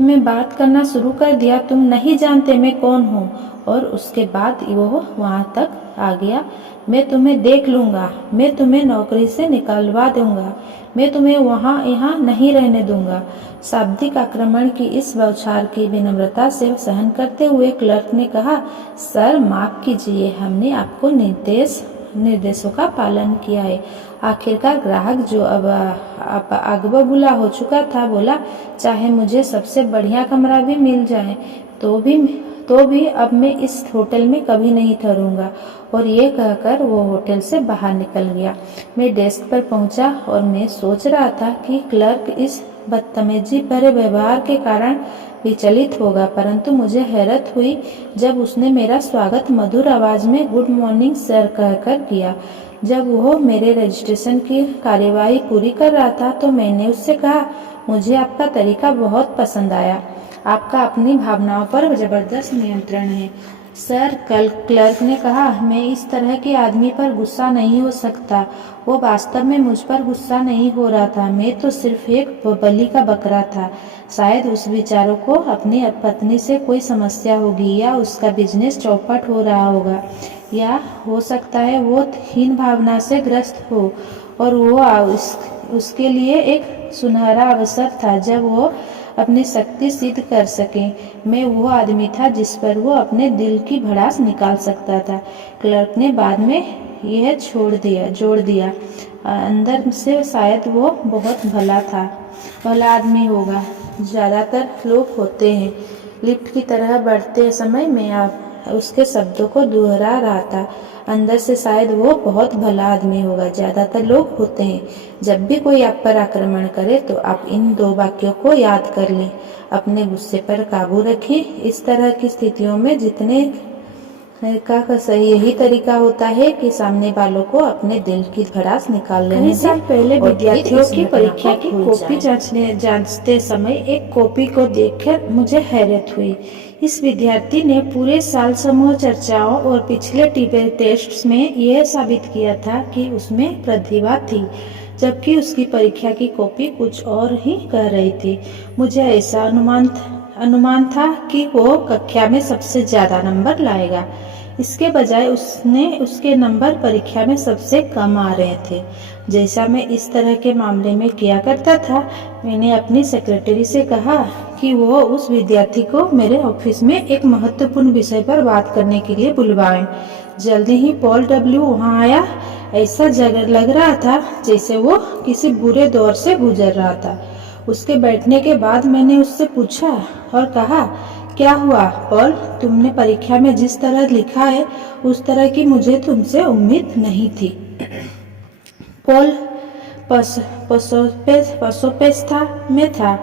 में बात करना शुरू कर दिया, तुम नहीं जानते मैं कौन हूँ। और उसके बाद वो वहाँ तक आ गया, मैं तुम्हें देख लूँगा, मैं तुम्हें नौकरी से निकलवा दूँगा, मैं तुम्हें यहाँ नहीं रहने दूँगा। शाब्दिक आक्रमण की इस बौछार की विनम्रता से सहन करते हुए क्लर्क ने कहा, सर माफ़ कीजिए, हमने आपको निर्देशों का पालन किया है। आखिरकार ग्राहक, जो अब आगवा बुला हो चुका था, बोला, चाहे मुझे सबसे बढ़िया कमरा भी मिल जाए तो भी अब मैं इस होटल में कभी नहीं ठहरूंगा। और ये कहकर वो होटल से बाहर निकल गया। मैं डेस्क पर पहुंचा और मैं सोच रहा था कि क्लर्क इस बदतमीजी भरे व्यवहार के कारण विचलित होगा, परंतु मुझे हैरत हुई जब उसने मेरा स्वागत मधुर आवाज में गुड मॉर्निंग सर कहकर किया। जब वो मेरे रजिस्ट्रेशन की कार्यवाही पूरी कर रहा था तो मैंने उससे कहा, मुझे आपका तरीका बहुत पसंद आया। आपका अपनी भावनाओं पर जबरदस्त नियंत्रण है। सर, क्लर्क ने कहा, मैं इस तरह के आदमी पर गुस्सा नहीं हो सकता। वो वास्तव में मुझ पर गुस्सा नहीं हो रहा था, मैं तो सिर्फ एक बलि का बकरा था। शायद उस बेचारे को अपनी पत्नी से कोई समस्या होगी, या उसका बिजनेस चौपट हो रहा होगा, या हो सकता है वो हीन भावना से ग्रस्त हो, और वो उसके लिए एक सुनहरा अवसर था जब वो अपनी शक्ति सिद्ध कर सके। मैं वो आदमी था जिस पर वो अपने दिल की भड़ास निकाल सकता था। क्लर्क ने बाद में यह जोड़ दिया, अंदर से शायद वो बहुत भला आदमी होगा। ज़्यादातर लोग होते हैं। लिफ्ट की तरह बढ़ते समय मैं उसके शब्दों को दोहरा रहा था, अंदर से शायद वो बहुत भला आदमी होगा। ज़्यादातर लोग होते हैं। जब भी कोई आप पर आक्रमण करे तो आप इन 2 वाक्यों को याद कर लें। अपने गुस्से पर काबू रखें। इस तरह की स्थितियों में जितने का सही यही तरीका होता है कि सामने वालों को अपने दिल की भड़ास निकाल लेने कई साल पहले विद्यार्थियों की परीक्षा की कॉपी जांचते समय एक कॉपी को देखकर मुझे हैरत हुई। इस विद्यार्थी ने पूरे साल समूह चर्चाओं और पिछले टेस्ट्स में यह साबित किया था कि उसमें प्रतिभा थी, जबकि उसकी परीक्षा की कॉपी कुछ और ही कह रही थी। मुझे ऐसा अनुमान था कि वो कक्षा में सबसे ज़्यादा नंबर लाएगा। इसके बजाय उसके नंबर परीक्षा में सबसे कम आ रहे थे। जैसा मैं इस तरह के मामले में किया करता था, मैंने अपनी सेक्रेटरी से कहा कि वो उस विद्यार्थी को मेरे ऑफिस में एक महत्वपूर्ण विषय पर बात करने के लिए बुलवाएं। जल्दी ही पॉल डब्ल्यू वहाँ आया। ऐसा लग रहा था जैसे वो किसी बुरे दौर से गुजर रहा था। उसके बैठने के बाद मैंने उससे पूछा और कहा, क्या हुआ पॉल, तुमने परीक्षा में जिस तरह लिखा है उस तरह की मुझे तुमसे उम्मीद नहीं थी। पॉल पसोपेस्था में था।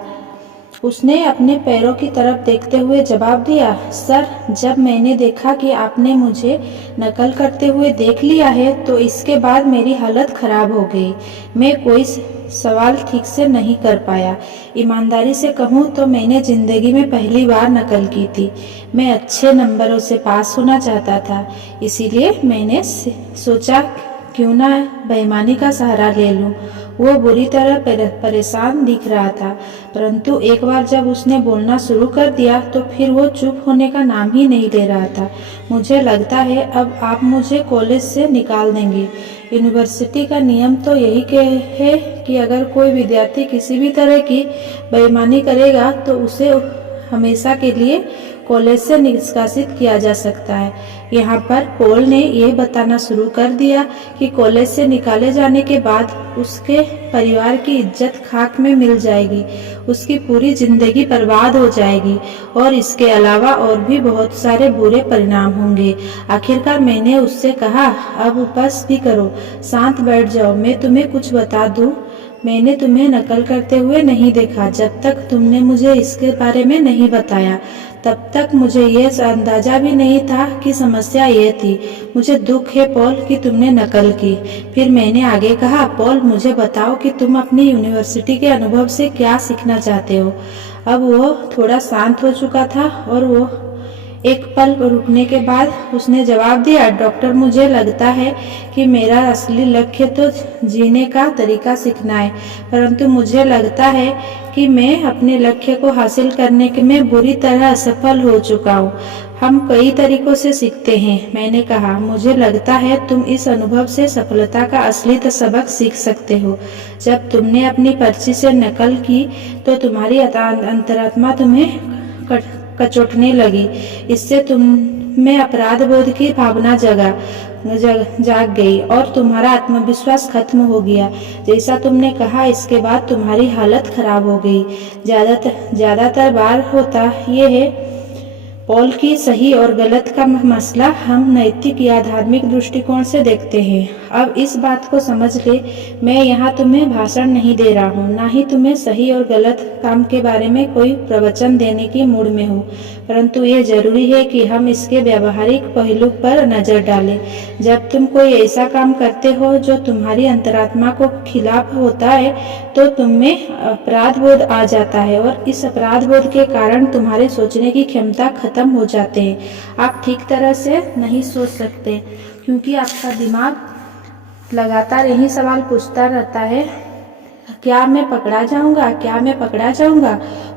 उसने अपने पैरों की तरफ देखते हुए जवाब दिया, सर, जब मैंने देखा कि आपने मुझे नकल करते हुए देख लिया है तो इसके बाद मेरी हालत खराब हो गई। मैं कोई सवाल ठीक से नहीं कर पाया। ईमानदारी से कहूँ तो मैंने जिंदगी में पहली बार नकल की थी। मैं अच्छे नंबरों से पास होना चाहता था, इसीलिए मैंने सोचा क्यों ना बेईमानी का सहारा ले लूं। वो बुरी तरह परेशान दिख रहा था, परंतु एक बार जब उसने बोलना शुरू कर दिया तो फिर वो चुप होने का नाम ही नहीं ले रहा था। मुझे लगता है अब आप मुझे कॉलेज से निकाल देंगे। यूनिवर्सिटी का नियम तो यही है कि अगर कोई विद्यार्थी किसी भी तरह की बेईमानी करेगा तो उसे हमेशा के लिए कॉलेज से निष्कासित किया जा सकता है। यहाँ पर पॉल ने यह बताना शुरू कर दिया कि कॉलेज से निकाले जाने के बाद उसके परिवार की इज्जत खाक में मिल जाएगी, उसकी पूरी जिंदगी बर्बाद हो जाएगी और इसके अलावा और भी बहुत सारे बुरे परिणाम होंगे। आखिरकार मैंने उससे कहा, अब बस भी करो, शांत बैठ जाओ, मैं तुम्हें कुछ बता दूं। मैंने तुम्हें नकल करते हुए नहीं देखा। जब तक तुमने मुझे इसके बारे में नहीं बताया तब तक मुझे यह अंदाजा भी नहीं था कि समस्या ये थी। मुझे दुख है पॉल कि तुमने नकल की। फिर मैंने आगे कहा, पॉल मुझे बताओ कि तुम अपनी यूनिवर्सिटी के अनुभव से क्या सीखना चाहते हो। अब वो थोड़ा शांत हो चुका था और वो एक पल रुकने के बाद उसने जवाब दिया, डॉक्टर मुझे लगता है कि मेरा असली लक्ष्य तो जीने का तरीका सीखना है, परंतु मुझे लगता है कि मैं अपने लक्ष्य को हासिल करने में बुरी तरह असफल हो चुका हूँ। हम कई तरीकों से सीखते हैं, मैंने कहा। मुझे लगता है तुम इस अनुभव से सफलता का असली सबक सीख सकते हो। जब तुमने अपनी पर्ची से नकल की तो तुम्हारी अंतरात्मा तुम्हें कचोटने लगी। इससे तुम में अपराध बोध की भावना जाग गई और तुम्हारा आत्मविश्वास खत्म हो गया। जैसा तुमने कहा, इसके बाद तुम्हारी हालत खराब हो गई। ज्यादातर बार होता ये है पॉल की सही और गलत का मसला हम नैतिक या धार्मिक दृष्टिकोण से देखते हैं। अब इस बात को समझ ले, मैं यहाँ तुम्हें भाषण नहीं दे रहा हूँ, ना ही तुम्हें सही और गलत काम के बारे में कोई प्रवचन देने की मूड में हूँ, परंतु ये जरूरी है कि हम इसके व्यावहारिक पहलू पर नजर डालें। जब तुम कोई ऐसा काम करते हो जो तुम्हारी अंतरात्मा को खिलाफ होता है तो तुममें अपराध बोध आ जाता है और इस अपराध बोध के कारण तुम्हारे सोचने की क्षमता खत्म हो जाते हैं। आप ठीक तरह से नहीं सोच सकते क्योंकि आपका दिमाग लगातार यही सवाल पूछता रहता है, क्या मैं पकड़ा जाऊंगा, क्या मैं पकड़ा जाऊंगा।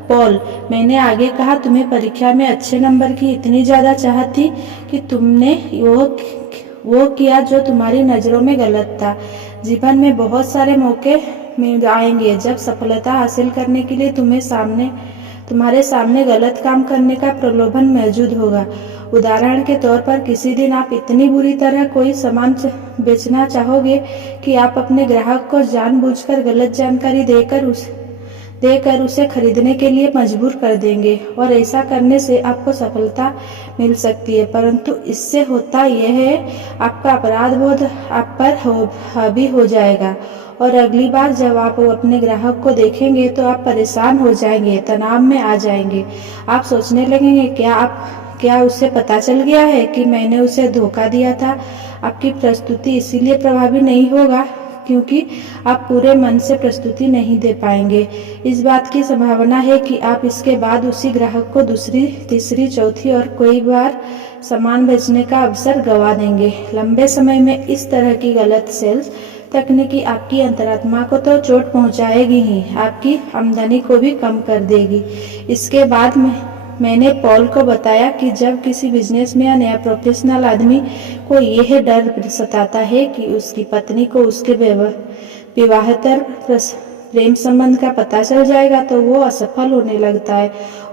पॉल, मैंने आगे कहा, तुम्हें परीक्षा में अच्छे नंबर की इतनी ज्यादा चाहत थी कि तुमने वो किया जो तुम्हारी नजरों में गलत था। जीवन में बहुत सारे मौके मिल आएंगे जब सफलता हासिल करने के लिए तुम्हारे सामने गलत काम करने का प्रलोभन मौजूद होगा। उदाहरण के तौर पर किसी दिन आप इतनी बुरी तरह कोई सामान बेचना चाहोगे कि आप अपने ग्राहक को जानबूझकर गलत जानकारी देकर उसे खरीदने के लिए मजबूर कर देंगे और ऐसा करने से आपको सफलता मिल सकती है, परंतु इससे होता यह है आपका अपराध बोध आप पर हावी हो जाएगा और अगली बार जब आप अपने ग्राहक को देखेंगे तो आप परेशान हो जाएंगे, तनाव में आ जाएंगे। आप सोचने लगेंगे, क्या उसे पता चल गया है कि मैंने उसे धोखा दिया था। आपकी प्रस्तुति इसीलिए प्रभावी नहीं होगा क्योंकि आप पूरे मन से प्रस्तुति नहीं दे पाएंगे। इस बात की संभावना है कि आप इसके बाद उसी ग्राहक को दूसरी, तीसरी, चौथी और कई बार सामान बेचने का अवसर गंवा देंगे। लंबे समय में इस तरह की गलत सेल्स तकनीकी आपकी अंतरात्मा को तो चोट पहुंचाएगी ही, आपकी आमदनी को भी कम कर देगी। इसके बाद मैंने पॉल को बताया कि जब किसी बिजनेसमैन या प्रोफेशनल आदमी को यह डर सताता है कि उसकी पत्नी को उसके विवाहेतर प्रेम संबंध का पता चल जाएगा तो वो असफल होने लगता है।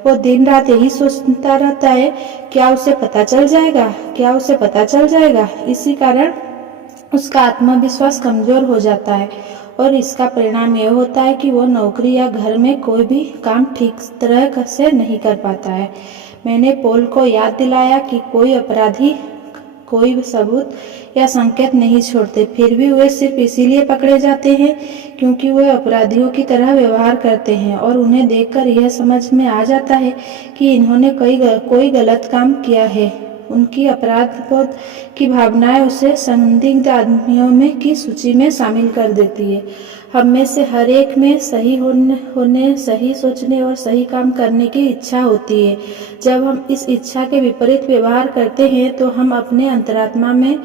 वो दिन रात यही सोचता रहता है, क्या उसे पता चल जाएगा, क्या उसे पता चल जाएगा। इसी कारण उसका आत्मविश्वास कमजोर हो जाता है और इसका परिणाम यह होता है कि वो नौकरी या घर में कोई भी काम ठीक तरह से नहीं कर पाता है। मैंने पॉल को याद दिलाया कि कोई अपराधी कोई सबूत या संकेत नहीं छोड़ते, फिर भी वे सिर्फ इसीलिए पकड़े जाते हैं क्योंकि वे अपराधियों की तरह व्यवहार करते हैं और उन्हें देखकर यह समझ में आ जाता है कि इन्होंने कोई गलत काम किया है। उनकी अपराध बोध की भावनाएं उसे संदिग्ध आदमियों की सूची में शामिल कर देती है। हम में से हर एक में सही होने, सही सोचने और सही काम करने की इच्छा होती है। जब हम इस इच्छा के विपरीत व्यवहार करते हैं तो हम अपने अंतरात्मा में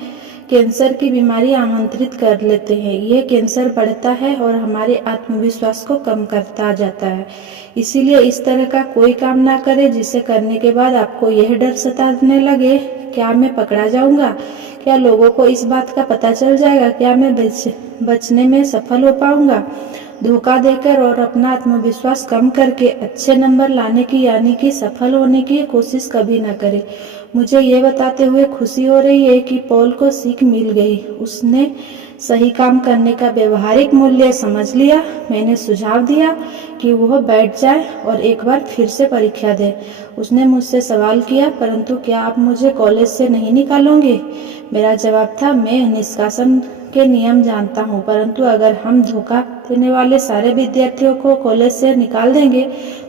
कैंसर की बीमारी आमंत्रित कर लेते हैं। यह कैंसर बढ़ता है और हमारे आत्मविश्वास को कम करता जाता है। इसीलिए इस तरह का कोई काम ना करें जिसे करने के बाद आपको यह डर सताने लगे, क्या मैं पकड़ा जाऊंगा, क्या लोगों को इस बात का पता चल जाएगा? क्या मैं बचने में सफल हो पाऊंगा? धोखा देकर और अपना आत्मविश्वास कम करके अच्छे नंबर लाने की यानी कि सफल होने की कोशिश कभी न करें। मुझे ये बताते हुए खुशी हो रही है कि पॉल को सीख मिल गई। उसने सही काम करने का व्यवहारिक मूल्य समझ लिया। मैंने सुझाव दिया कि वह बैठ जाए और एक बार फिर से परीक्षा दे। उसने मुझसे सवाल किया, परंतु क्या आप मुझे कॉलेज से नहीं निकालोगे? मेरा जवाब था, मैं निष्कासन के नियम जानता हूँ, परंतु अगर हम धोखा देने वाले सारे विद्यार्थियों को कॉलेज से निकाल देंगे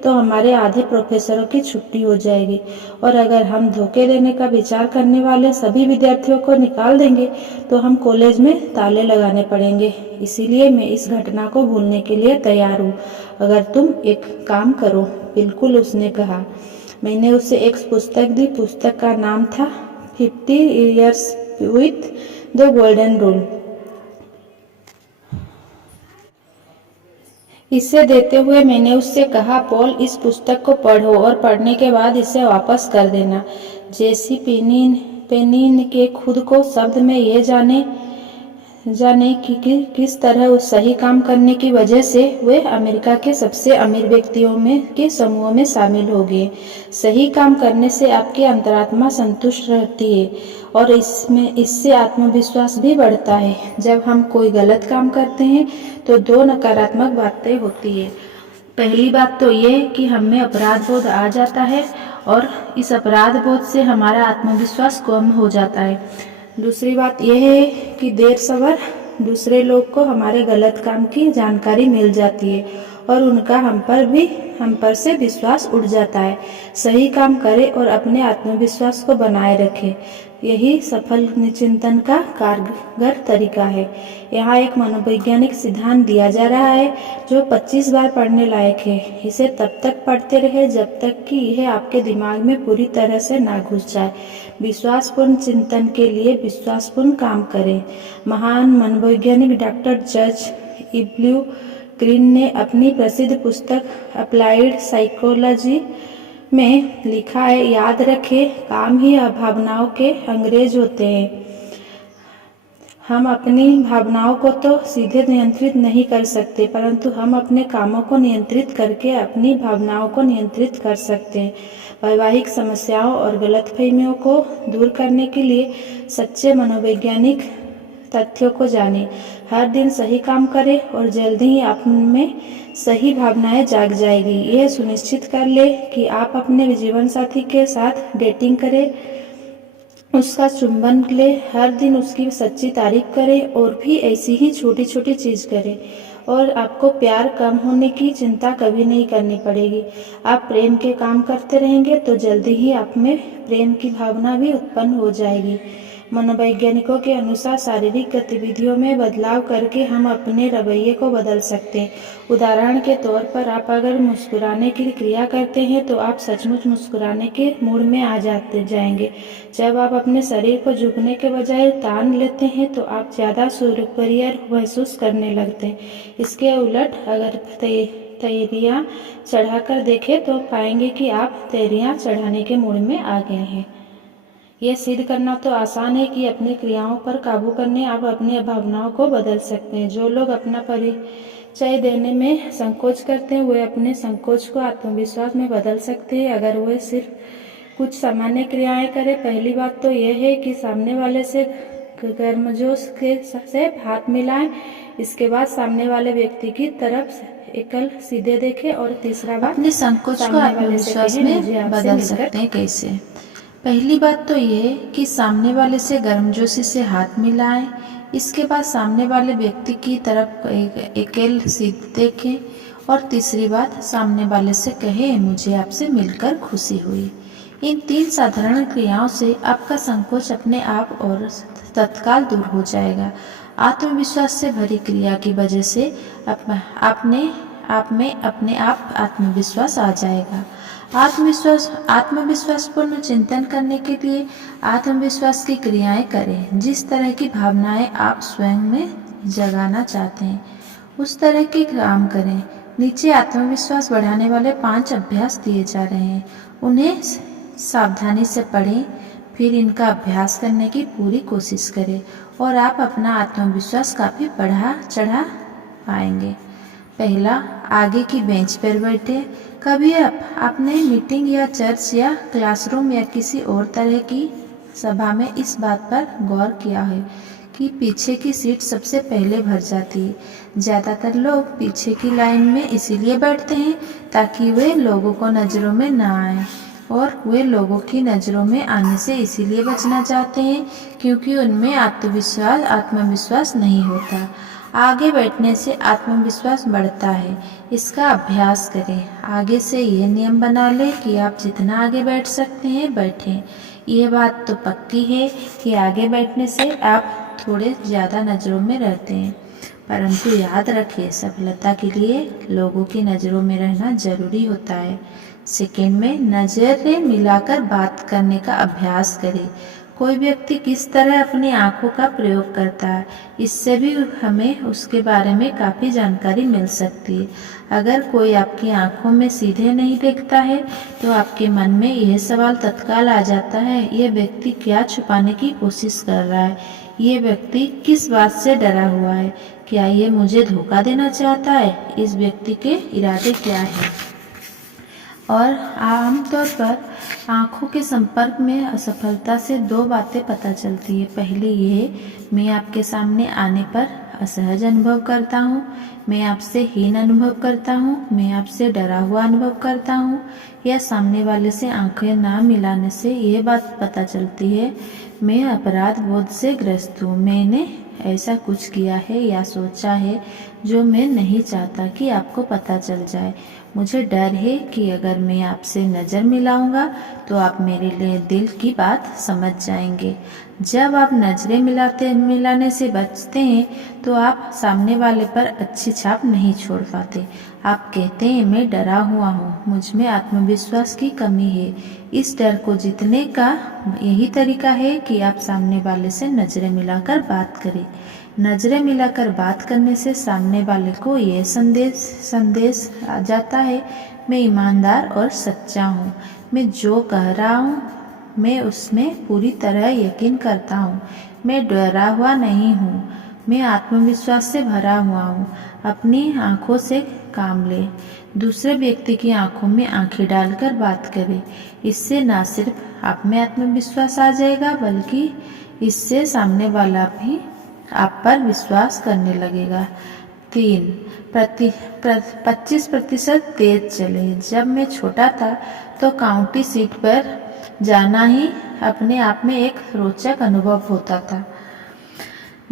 तो हमारे आधे प्रोफेसरों की छुट्टी हो जाएगी, और अगर हम धोखे देने का विचार करने वाले सभी विद्यार्थियों को निकाल देंगे तो हम कॉलेज में ताले लगाने पड़ेंगे। इसीलिए मैं इस घटना को भूलने के लिए तैयार हूँ, अगर तुम एक काम करो। बिल्कुल, उसने कहा। मैंने उसे एक पुस्तक दी। पुस्तक का नाम था 50 Years with the Golden Rule। इसे देते हुए मैंने उससे कहा, पॉल, इस पुस्तक को पढ़ो और पढ़ने के बाद इसे वापस कर देना। जेसी पेनिन के खुद को शब्द में ये जाने कि किस तरह उस सही काम करने की वजह से वे अमेरिका के सबसे अमीर व्यक्तियों में के समूह में शामिल हो गए। सही काम करने से आपकी अंतरात्मा संतुष्ट रहती है और इससे आत्मविश्वास भी बढ़ता है। जब हम कोई गलत काम करते हैं तो दो नकारात्मक बातें होती है। पहली बात तो ये कि हमें अपराध बोध आ जाता है और इस अपराध बोध से हमारा आत्मविश्वास कम हो जाता है। दूसरी बात यह है कि देर सवेर दूसरे लोग को हमारे गलत काम की जानकारी मिल जाती है और उनका हम पर से विश्वास उठ जाता है। सही काम करें और अपने आत्मविश्वास को बनाए रखें। यही सफल चिंतन का कारगर तरीका है। यहाँ एक मनोवैज्ञानिक सिद्धांत दिया जा रहा है जो 25 बार पढ़ने लायक है। इसे तब तक पढ़ते रहे जब तक कि यह आपके दिमाग में पूरी तरह से ना घुस जाए। विश्वासपूर्ण चिंतन के लिए विश्वासपूर्ण काम करें। महान मनोवैज्ञानिक डॉक्टर जॉर्ज इब्ल्यू ग्रीन ने अपनी प्रसिद्ध पुस्तक अप्लाइड साइकोलॉजी में लिखा है, याद रखें, काम ही भावनाओं के अंग्रेज होते हैं। हम अपनी भावनाओं को तो सीधे नियंत्रित नहीं कर सकते, परंतु हम अपने कामों को नियंत्रित करके अपनी भावनाओं को नियंत्रित कर सकते हैं। वैवाहिक समस्याओं और गलतफहमियों को दूर करने के लिए सच्चे मनोवैज्ञानिक तथ्यों को जानें। हर दिन सही काम करें और जल्द ही आप में सही भावनाएं जाग जाएगी। यह सुनिश्चित कर ले कि आप अपने जीवन साथी के साथ डेटिंग करें, उसका चुंबन ले, हर दिन उसकी सच्ची तारीफ करें और भी ऐसी ही छोटी छोटी चीज करें और आपको प्यार कम होने की चिंता कभी नहीं करनी पड़ेगी। आप प्रेम के काम करते रहेंगे तो जल्दी ही आप में प्रेम की भावना भी उत्पन्न हो जाएगी। मनोवैज्ञानिकों के अनुसार शारीरिक गतिविधियों में बदलाव करके हम अपने रवैये को बदल सकते हैं। उदाहरण के तौर पर आप अगर मुस्कुराने की क्रिया करते हैं तो आप सचमुच मुस्कुराने के मूड में आ जाएंगे। जब आप अपने शरीर को झुकने के बजाय तान लेते हैं तो आप ज़्यादा सुपीरियर महसूस करने लगते हैं। इसके उलट अगर तैरियां चढ़ाकर देखें तो पाएंगे कि आप तैरियां चढ़ाने के मूड में आ गए हैं। यह सिद्ध करना तो आसान है कि अपनी क्रियाओं पर काबू करने आप अपनी भावनाओं को बदल सकते हैं। जो लोग अपना परिचय देने में संकोच करते हैं वे अपने संकोच को आत्मविश्वास में बदल सकते हैं अगर वे सिर्फ कुछ सामान्य क्रियाएं करें। पहली बात तो यह है कि सामने वाले से गर्मजोश से हाथ मिलाएं। इसके बाद सामने वाले व्यक्ति की तरफ एकल सीधे देखें और तीसरा बात, अपने संकोच को आत्मविश्वास में बदल सकते हैं कैसे? पहली बात तो ये कि सामने वाले से गर्मजोशी से हाथ मिलाएं। इसके बाद सामने वाले व्यक्ति की तरफ एकल सीधे देखें और तीसरी बात, सामने वाले से कहें, मुझे आपसे मिलकर खुशी हुई। इन 3 साधारण क्रियाओं से आपका संकोच अपने आप और तत्काल दूर हो जाएगा। आत्मविश्वास से भरी क्रिया की वजह से आप में अपने आप आत्मविश्वास आ जाएगा। आत्मविश्वासपूर्ण चिंतन करने के लिए आत्मविश्वास की क्रियाएं करें। जिस तरह की भावनाएं आप स्वयं में जगाना चाहते हैं उस तरह के काम करें। नीचे आत्मविश्वास बढ़ाने वाले 5 अभ्यास दिए जा रहे हैं, उन्हें सावधानी से पढ़ें। फिर इनका अभ्यास करने की पूरी कोशिश करें और आप अपना आत्मविश्वास काफ़ी बढ़ा चढ़ा पाएंगे। पहला, आगे की बेंच पर बैठे। कभी आपने मीटिंग या चर्च या क्लासरूम या किसी और तरह की सभा में इस बात पर गौर किया है कि पीछे की सीट सबसे पहले भर जाती है। ज़्यादातर लोग पीछे की लाइन में इसीलिए बैठते हैं ताकि वे लोगों को नज़रों में ना आए, और वे लोगों की नज़रों में आने से इसीलिए बचना चाहते हैं क्योंकि उनमें आत्मविश्वास नहीं होता। आगे बैठने से आत्मविश्वास बढ़ता है। इसका अभ्यास करें। आगे से यह नियम बना लें कि आप जितना आगे बैठ सकते हैं बैठें। यह बात तो पक्की है कि आगे बैठने से आप थोड़े ज़्यादा नज़रों में रहते हैं, परंतु याद रखिए, सफलता के लिए लोगों की नज़रों में रहना जरूरी होता है। सेकंड में, नज़रें मिलाकर बात करने का अभ्यास करें। कोई व्यक्ति किस तरह अपनी आंखों का प्रयोग करता है, इससे भी हमें उसके बारे में काफ़ी जानकारी मिल सकती है। अगर कोई आपकी आंखों में सीधे नहीं देखता है तो आपके मन में यह सवाल तत्काल आ जाता है, यह व्यक्ति क्या छुपाने की कोशिश कर रहा है, ये व्यक्ति किस बात से डरा हुआ है, क्या ये मुझे धोखा देना चाहता है, इस व्यक्ति के इरादे क्या हैं। और आमतौर पर आँखों के संपर्क में असफलता से दो बातें पता चलती है। पहली ये, मैं आपके सामने आने पर असहज अनुभव करता हूँ, मैं आपसे हीन अनुभव करता हूँ, मैं आपसे डरा हुआ अनुभव करता हूँ। या सामने वाले से आंखें ना मिलाने से ये बात पता चलती है, मैं अपराध बोध से ग्रस्त हूँ, मैंने ऐसा कुछ किया है या सोचा है जो मैं नहीं चाहता कि आपको पता चल जाए। मुझे डर है कि अगर मैं आपसे नज़र मिलाऊंगा तो आप मेरे लिए दिल की बात समझ जाएंगे। जब आप नज़रें मिलाने से बचते हैं तो आप सामने वाले पर अच्छी छाप नहीं छोड़ पाते। आप कहते हैं, मैं डरा हुआ हूँ, मुझ में आत्मविश्वास की कमी है। इस डर को जीतने का यही तरीका है कि आप सामने वाले से नज़रें मिलाकर बात करें। नज़रें मिलाकर बात करने से सामने वाले को यह संदेश आ जाता है, मैं ईमानदार और सच्चा हूँ, मैं जो कह रहा हूँ मैं उसमें पूरी तरह यकीन करता हूँ, मैं डरा हुआ नहीं हूँ, मैं आत्मविश्वास से भरा हुआ हूँ। अपनी आँखों से काम ले। दूसरे व्यक्ति की आंखों में आंखें डालकर बात करें। इससे न सिर्फ आप में आत्मविश्वास आ जाएगा बल्कि इससे सामने वाला भी आप पर विश्वास करने लगेगा। 3, 25% तेज चले। जब मैं छोटा था तो काउंटी सीट पर जाना ही अपने आप में एक रोचक अनुभव होता था।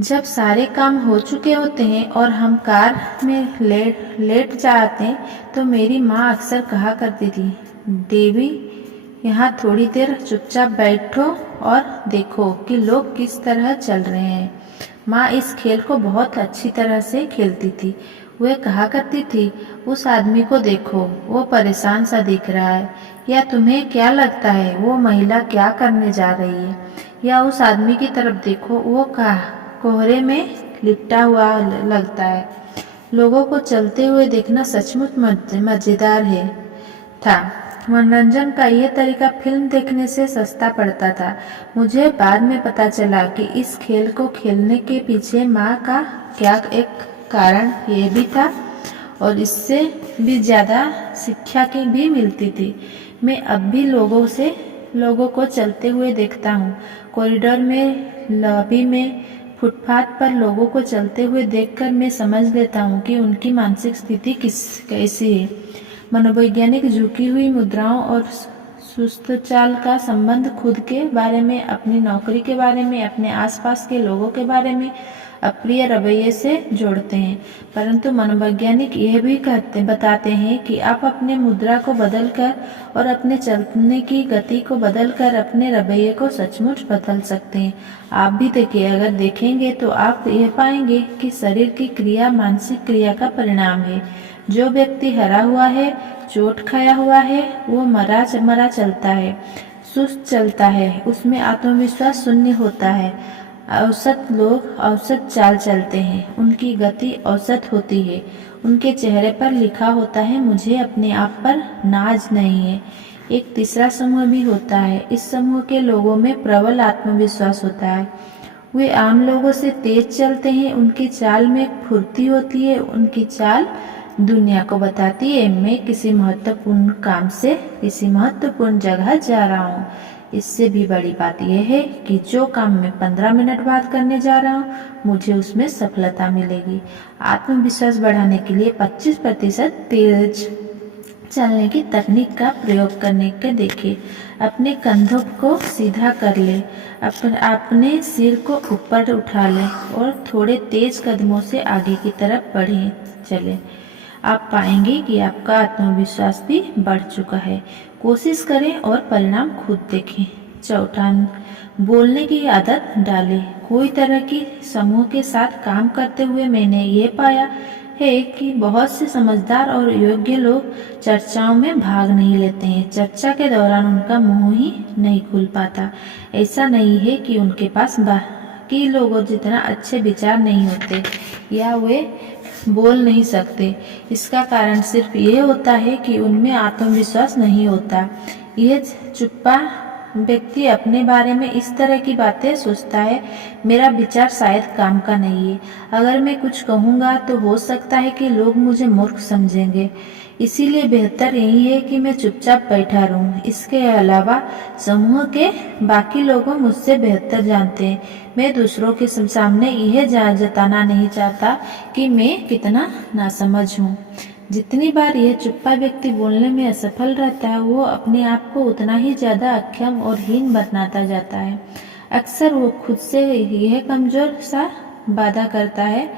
जब सारे काम हो चुके होते हैं और हम कार में लेट जाते हैं तो मेरी माँ अक्सर कहा करती थी, देवी यहाँ थोड़ी देर चुपचाप बैठो और देखो कि लोग किस तरह चल रहे हैं। माँ इस खेल को बहुत अच्छी तरह से खेलती थी। वह कहा करती थी, उस आदमी को देखो, वो परेशान सा दिख रहा है, या तुम्हें क्या लगता है वो महिला क्या करने जा रही है, या उस आदमी की तरफ देखो, वो कोहरे में लिपटा हुआ लगता है। लोगों को चलते हुए देखना सचमुच मजेदार था। मनोरंजन का यह तरीका फिल्म देखने से सस्ता पड़ता था। मुझे बाद में पता चला कि इस खेल को खेलने के पीछे माँ का क्या एक कारण ये भी था और इससे भी ज़्यादा शिक्षा की भी मिलती थी। मैं अब भी लोगों को चलते हुए देखता हूँ। कॉरिडोर में, लॉबी में, फुटपाथ पर लोगों को चलते हुए देखकर मैं समझ लेता हूँ कि उनकी मानसिक स्थिति कैसी है। मनोवैज्ञानिक झुकी हुई मुद्राओं और सुस्त चाल का संबंध खुद के बारे में, अपनी नौकरी के बारे में, अपने आसपास के लोगों के बारे में अप्रिय रवैये से जोड़ते हैं। परंतु मनोवैज्ञानिक यह भी बताते हैं कि आप अपने मुद्रा को बदलकर और अपने चलने की गति को बदलकर अपने रवैये को सचमुच बदल सकते हैं। आप भी देखिए, अगर देखेंगे तो आप यह पाएंगे कि शरीर की क्रिया मानसिक क्रिया का परिणाम है। जो व्यक्ति हरा हुआ है, चोट खाया हुआ है, वो मरा चलता है, सुस्त चलता है, उसमें आत्मविश्वास शून्य होता है। औसत लोग औसत चाल चलते हैं, उनकी गति औसत होती है, उनके चेहरे पर लिखा होता है, मुझे अपने आप पर नाज नहीं है। एक तीसरा समूह भी होता है। इस समूह के लोगों में प्रबल आत्मविश्वास होता है। वे आम लोगों से तेज चलते हैं, उनकी चाल में एक फुर्ती होती है, उनकी चाल दुनिया को बताती है मैं किसी महत्वपूर्ण काम से किसी महत्वपूर्ण जगह जा रहा हूँ। इससे भी बड़ी बात यह है कि जो काम मैं 15 मिनट बाद करने जा रहा हूँ, मुझे उसमें सफलता मिलेगी। आत्मविश्वास बढ़ाने के लिए 25% तेज चलने की तकनीक का प्रयोग करने के देखिए। अपने कंधों को सीधा कर ले, अपने सिर को ऊपर उठा ले और थोड़े तेज कदमों से आगे की तरफ बढ़े चले। आप पाएंगे कि आपका आत्मविश्वास भी बढ़ चुका है। कोशिश करें और परिणाम खुद देखें। चौथा, बोलने की आदत डालें। कोई तरह की समूह के साथ काम करते हुए मैंने ये पाया है कि बहुत से समझदार और योग्य लोग चर्चाओं में भाग नहीं लेते हैं। चर्चा के दौरान उनका मुंह ही नहीं खुल पाता। ऐसा नहीं है कि उनके पास बाकी लोगों जितना अच्छे विचार नहीं होते या वे बोल नहीं सकते। इसका कारण सिर्फ ये होता है कि उनमें आत्मविश्वास नहीं होता। यह चुप्पा व्यक्ति अपने बारे में इस तरह की बातें सोचता है, मेरा विचार शायद काम का नहीं है। अगर मैं कुछ कहूँगा तो हो सकता है कि लोग मुझे मूर्ख समझेंगे। इसीलिए बेहतर यही है कि मैं चुपचाप बैठा रहूं। इसके अलावा समूह के बाकी लोग मुझसे बेहतर जानते हैं। मैं दूसरों के सामने यह जताना नहीं चाहता कि मैं कितना नासमझ हूँ। जितनी बार यह चुप्पा व्यक्ति बोलने में असफल रहता है, वो अपने आप को उतना ही ज्यादा अक्षम और हीन बनाता जाता है। अक्सर वो खुद से यह कमजोर सा वादा करता है।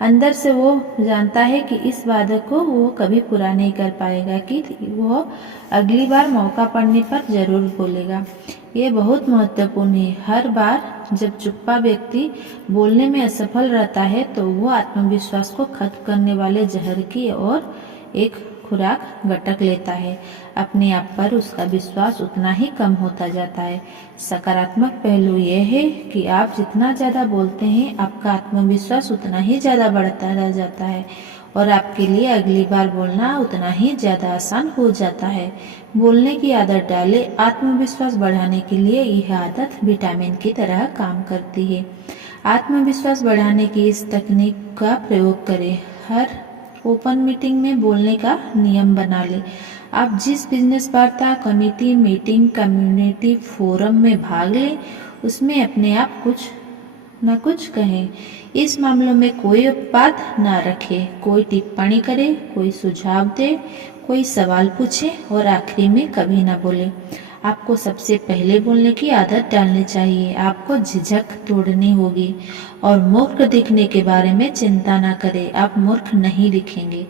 अंदर से वो जानता है कि इस वादे को वो कभी पूरा नहीं कर पाएगा, कि वो अगली बार मौका पड़ने पर जरूर बोलेगा। ये बहुत महत्वपूर्ण है। हर बार जब चुप्पा व्यक्ति बोलने में असफल रहता है तो वो आत्मविश्वास को खत्म करने वाले जहर की ओर एक खुराक गटक लेता है। अपने आप पर उसका विश्वास उतना ही कम होता जाता है। सकारात्मक पहलू यह है कि आप जितना ज़्यादा बोलते हैं, आपका आत्मविश्वास उतना ही ज़्यादा बढ़ता रह जाता है और आपके लिए अगली बार बोलना उतना ही ज़्यादा आसान हो जाता है। बोलने की आदत डालें। आत्मविश्वास बढ़ाने के लिए यह आदत विटामिन की तरह काम करती है। आत्मविश्वास बढ़ाने की इस तकनीक का प्रयोग करें। हर ओपन मीटिंग में बोलने का नियम बना लें। आप जिस बिजनेस वार्ता, कमेटी, मीटिंग, कम्युनिटी फोरम में भाग लें, उसमें अपने आप कुछ न कुछ कहें। इस मामलों में कोई अपवाद न रखें। कोई टिप्पणी करे, कोई सुझाव दे, कोई सवाल पूछे और आखिरी में कभी न बोले। आपको सबसे पहले बोलने की आदत डालनी चाहिए। आपको झिझक तोड़नी होगी और मूर्ख दिखने के बारे में चिंता न करें। आप मूर्ख नहीं दिखेंगे।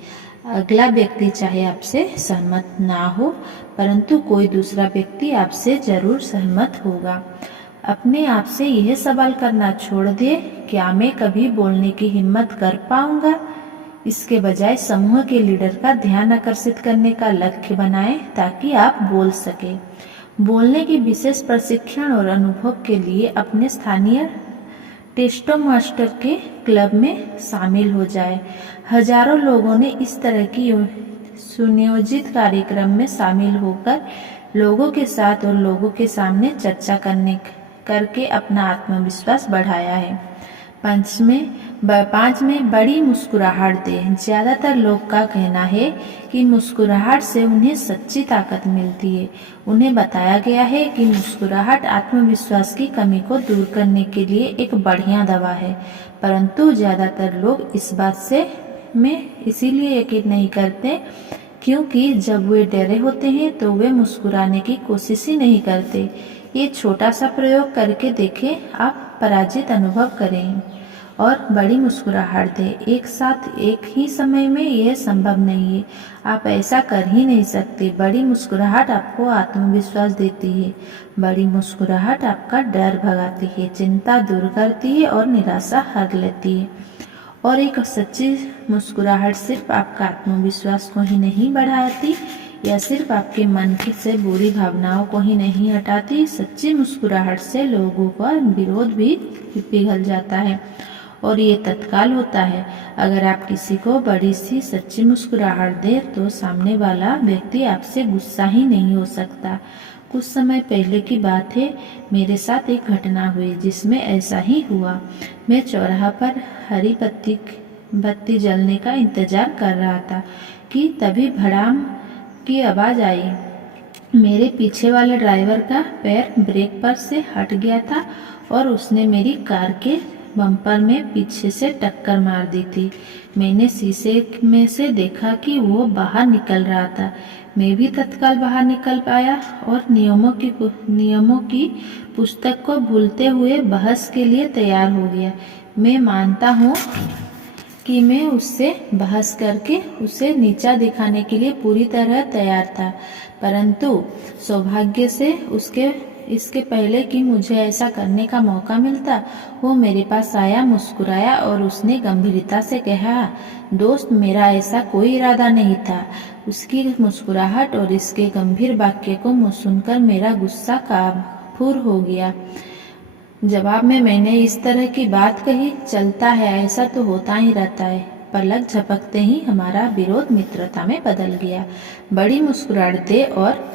अगला व्यक्ति चाहे आपसे सहमत ना हो, परंतु कोई दूसरा व्यक्ति आपसे जरूर सहमत होगा। अपने आप से यह सवाल करना छोड़ दे, क्या मैं कभी बोलने की हिम्मत कर पाऊंगा? इसके बजाय समूह के लीडर का ध्यान आकर्षित करने का लक्ष्य बनाएं ताकि आप बोल सके। बोलने की विशेष प्रशिक्षण और अनुभव के लिए अपने स्थानीय टेस्टोमास्टर के क्लब में शामिल हो जाए। हजारों लोगों ने इस तरह की सुनियोजित कार्यक्रम में शामिल होकर लोगों के साथ और लोगों के सामने चर्चा करके अपना आत्मविश्वास बढ़ाया है। 5 में बड़ी मुस्कुराहट दें। ज्यादातर लोग का कहना है कि मुस्कुराहट से उन्हें सच्ची ताकत मिलती है। उन्हें बताया गया है कि मुस्कुराहट आत्मविश्वास की कमी को दूर करने के लिए एक बढ़िया दवा है, परंतु ज्यादातर लोग इस बात में इसीलिए यकीन नहीं करते क्योंकि जब वे डरे होते हैं तो वे मुस्कुराने की कोशिश ही नहीं करते। ये छोटा सा प्रयोग करके देखें, आप पराजित अनुभव करें और बड़ी मुस्कुराहट दें। एक साथ एक ही समय में यह संभव नहीं है। आप ऐसा कर ही नहीं सकते। बड़ी मुस्कुराहट आपको आत्मविश्वास देती है। बड़ी मुस्कुराहट आपका डर भगाती है, चिंता दूर करती है और निराशा हर लेती है। और एक सच्ची मुस्कुराहट सिर्फ आपका आत्मविश्वास को ही नहीं बढ़ाती या सिर्फ आपके मन से बुरी भावनाओं को ही नहीं हटाती। सच्ची मुस्कुराहट से लोगों का विरोध भी पिघल जाता है और ये तत्काल होता है। अगर आप किसी को बड़ी सी सच्ची मुस्कुराहट दें तो सामने वाला व्यक्ति आपसे गुस्सा ही नहीं हो सकता। कुछ समय पहले की बात है, मेरे साथ एक घटना हुई जिसमें ऐसा ही हुआ। मैं चौराहा पर हरी बत्ती जलने का इंतजार कर रहा था कि तभी भड़ाम की आवाज़ आई। मेरे पीछे वाले ड्राइवर का पैर ब्रेक पर से हट गया था और उसने मेरी कार के बम्पर में पीछे से टक्कर मार दी थी। मैंने शीशे में से देखा कि वो बाहर निकल रहा था। मैं भी तत्काल बाहर निकल पाया और नियमों की पुस्तक को भूलते हुए बहस के लिए तैयार हो गया। मैं मानता हूँ कि मैं उससे बहस करके उसे नीचा दिखाने के लिए पूरी तरह तैयार था, परंतु सौभाग्य से इसके पहले कि मुझे ऐसा करने का मौका मिलता, वो मेरे पास आया, मुस्कुराया और उसने गंभीरता से कहा, दोस्त, मेरा ऐसा कोई इरादा नहीं था। उसकी मुस्कुराहट और इसके गंभीर वाक्य को सुनकर मेरा गुस्सा काफूर हो गया। जवाब में मैंने इस तरह की बात कही, चलता है, ऐसा तो होता ही रहता है। पलक झपकते ही हमारा विरोध मित्रता में बदल गया। बड़ी मुस्कुराहट दे और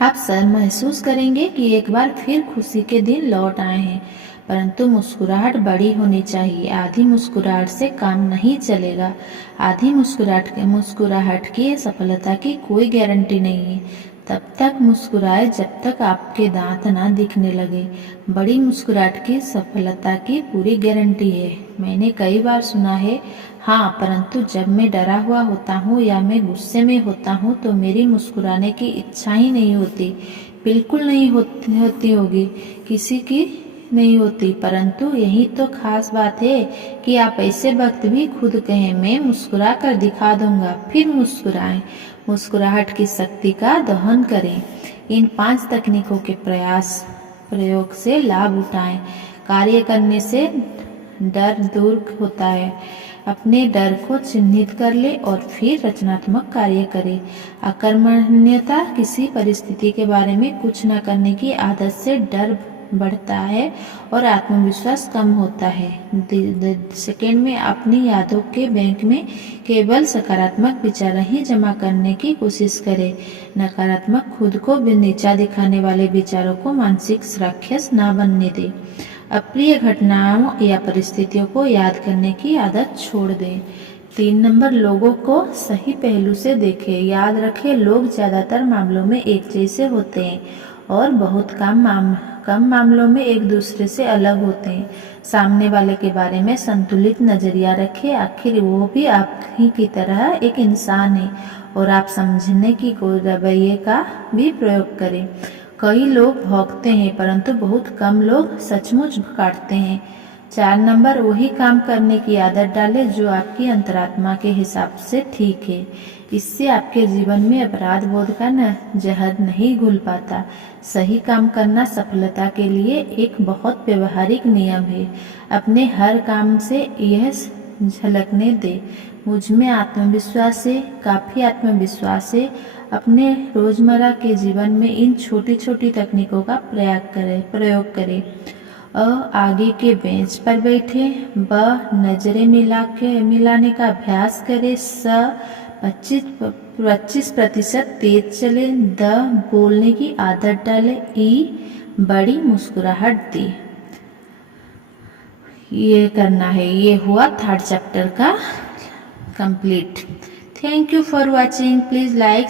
आप महसूस करेंगे कि एक बार फिर खुशी के दिन लौट आए हैं, परंतु मुस्कुराहट बड़ी होनी चाहिए। आधी मुस्कुराहट से काम नहीं चलेगा। आधी मुस्कुराहट की सफलता की कोई गारंटी नहीं है। तब तक मुस्कुराए जब तक आपके दांत ना दिखने लगे। बड़ी मुस्कुराहट की सफलता की पूरी गारंटी है। मैंने कई बार सुना है, हाँ, परंतु जब मैं डरा हुआ होता हूँ या मैं गुस्से में होता हूँ तो मेरी मुस्कुराने की इच्छा ही नहीं होती। बिल्कुल नहीं होती होगी, किसी की नहीं होती। परंतु यही तो खास बात है कि आप ऐसे वक्त भी खुद कहें, मैं मुस्कुरा कर दिखा दूंगा, फिर मुस्कुराएं। मुस्कुराहट की शक्ति का दोहन करें। इन 5 तकनीकों के प्रयोग से लाभ उठाएं। कार्य करने से डर दूर होता है। अपने डर को चिन्हित कर ले और फिर रचनात्मक कार्य करें। अकर्मण्यता, किसी परिस्थिति के बारे में कुछ न करने की आदत से डर बढ़ता है और आत्मविश्वास कम होता है। सेकेंड में अपनी यादों के बैंक में केवल सकारात्मक विचार ही जमा करने की कोशिश करें। नकारात्मक, खुद को नीचा दिखाने वाले विचारों को मानसिक राक्षस ना बनने दें। अप्रिय घटनाओं या परिस्थितियों को याद करने की आदत छोड़ दें। 3 नंबर, लोगों को सही पहलू से देखें। याद रखें, लोग ज्यादातर मामलों में एक जैसे होते हैं और बहुत कम मामलों में एक दूसरे से अलग होते हैं। सामने वाले के बारे में संतुलित नजरिया रखें। आखिर वो भी आप ही की तरह एक इंसान है और आप समझने की कोई रवैये का भी प्रयोग करें। कई लोग भौंकते हैं, परंतु बहुत कम लोग सचमुच काटते हैं। 4 नंबर, वही काम करने की आदत डालें जो आपकी अंतरात्मा के हिसाब से ठीक है। इससे आपके जीवन में अपराध बोध का जहर नहीं घुल पाता। सही काम करना सफलता के लिए एक बहुत व्यवहारिक नियम है। अपने हर काम से यह झलकने दे, मुझ में आत्मविश्वास है, काफ़ी आत्मविश्वास है। अपने रोजमर्रा के जीवन में इन छोटी छोटी तकनीकों का प्रयोग करें। आगे के बेंच पर बैठे। ब, नजरें मिलाने का अभ्यास करें। स, 25% तेज चले। द, बोलने की आदत डाले। ई, बड़ी मुस्कुराहट दी। ये करना है। ये हुआ 3rd चैप्टर का complete. Thank you for watching. Please like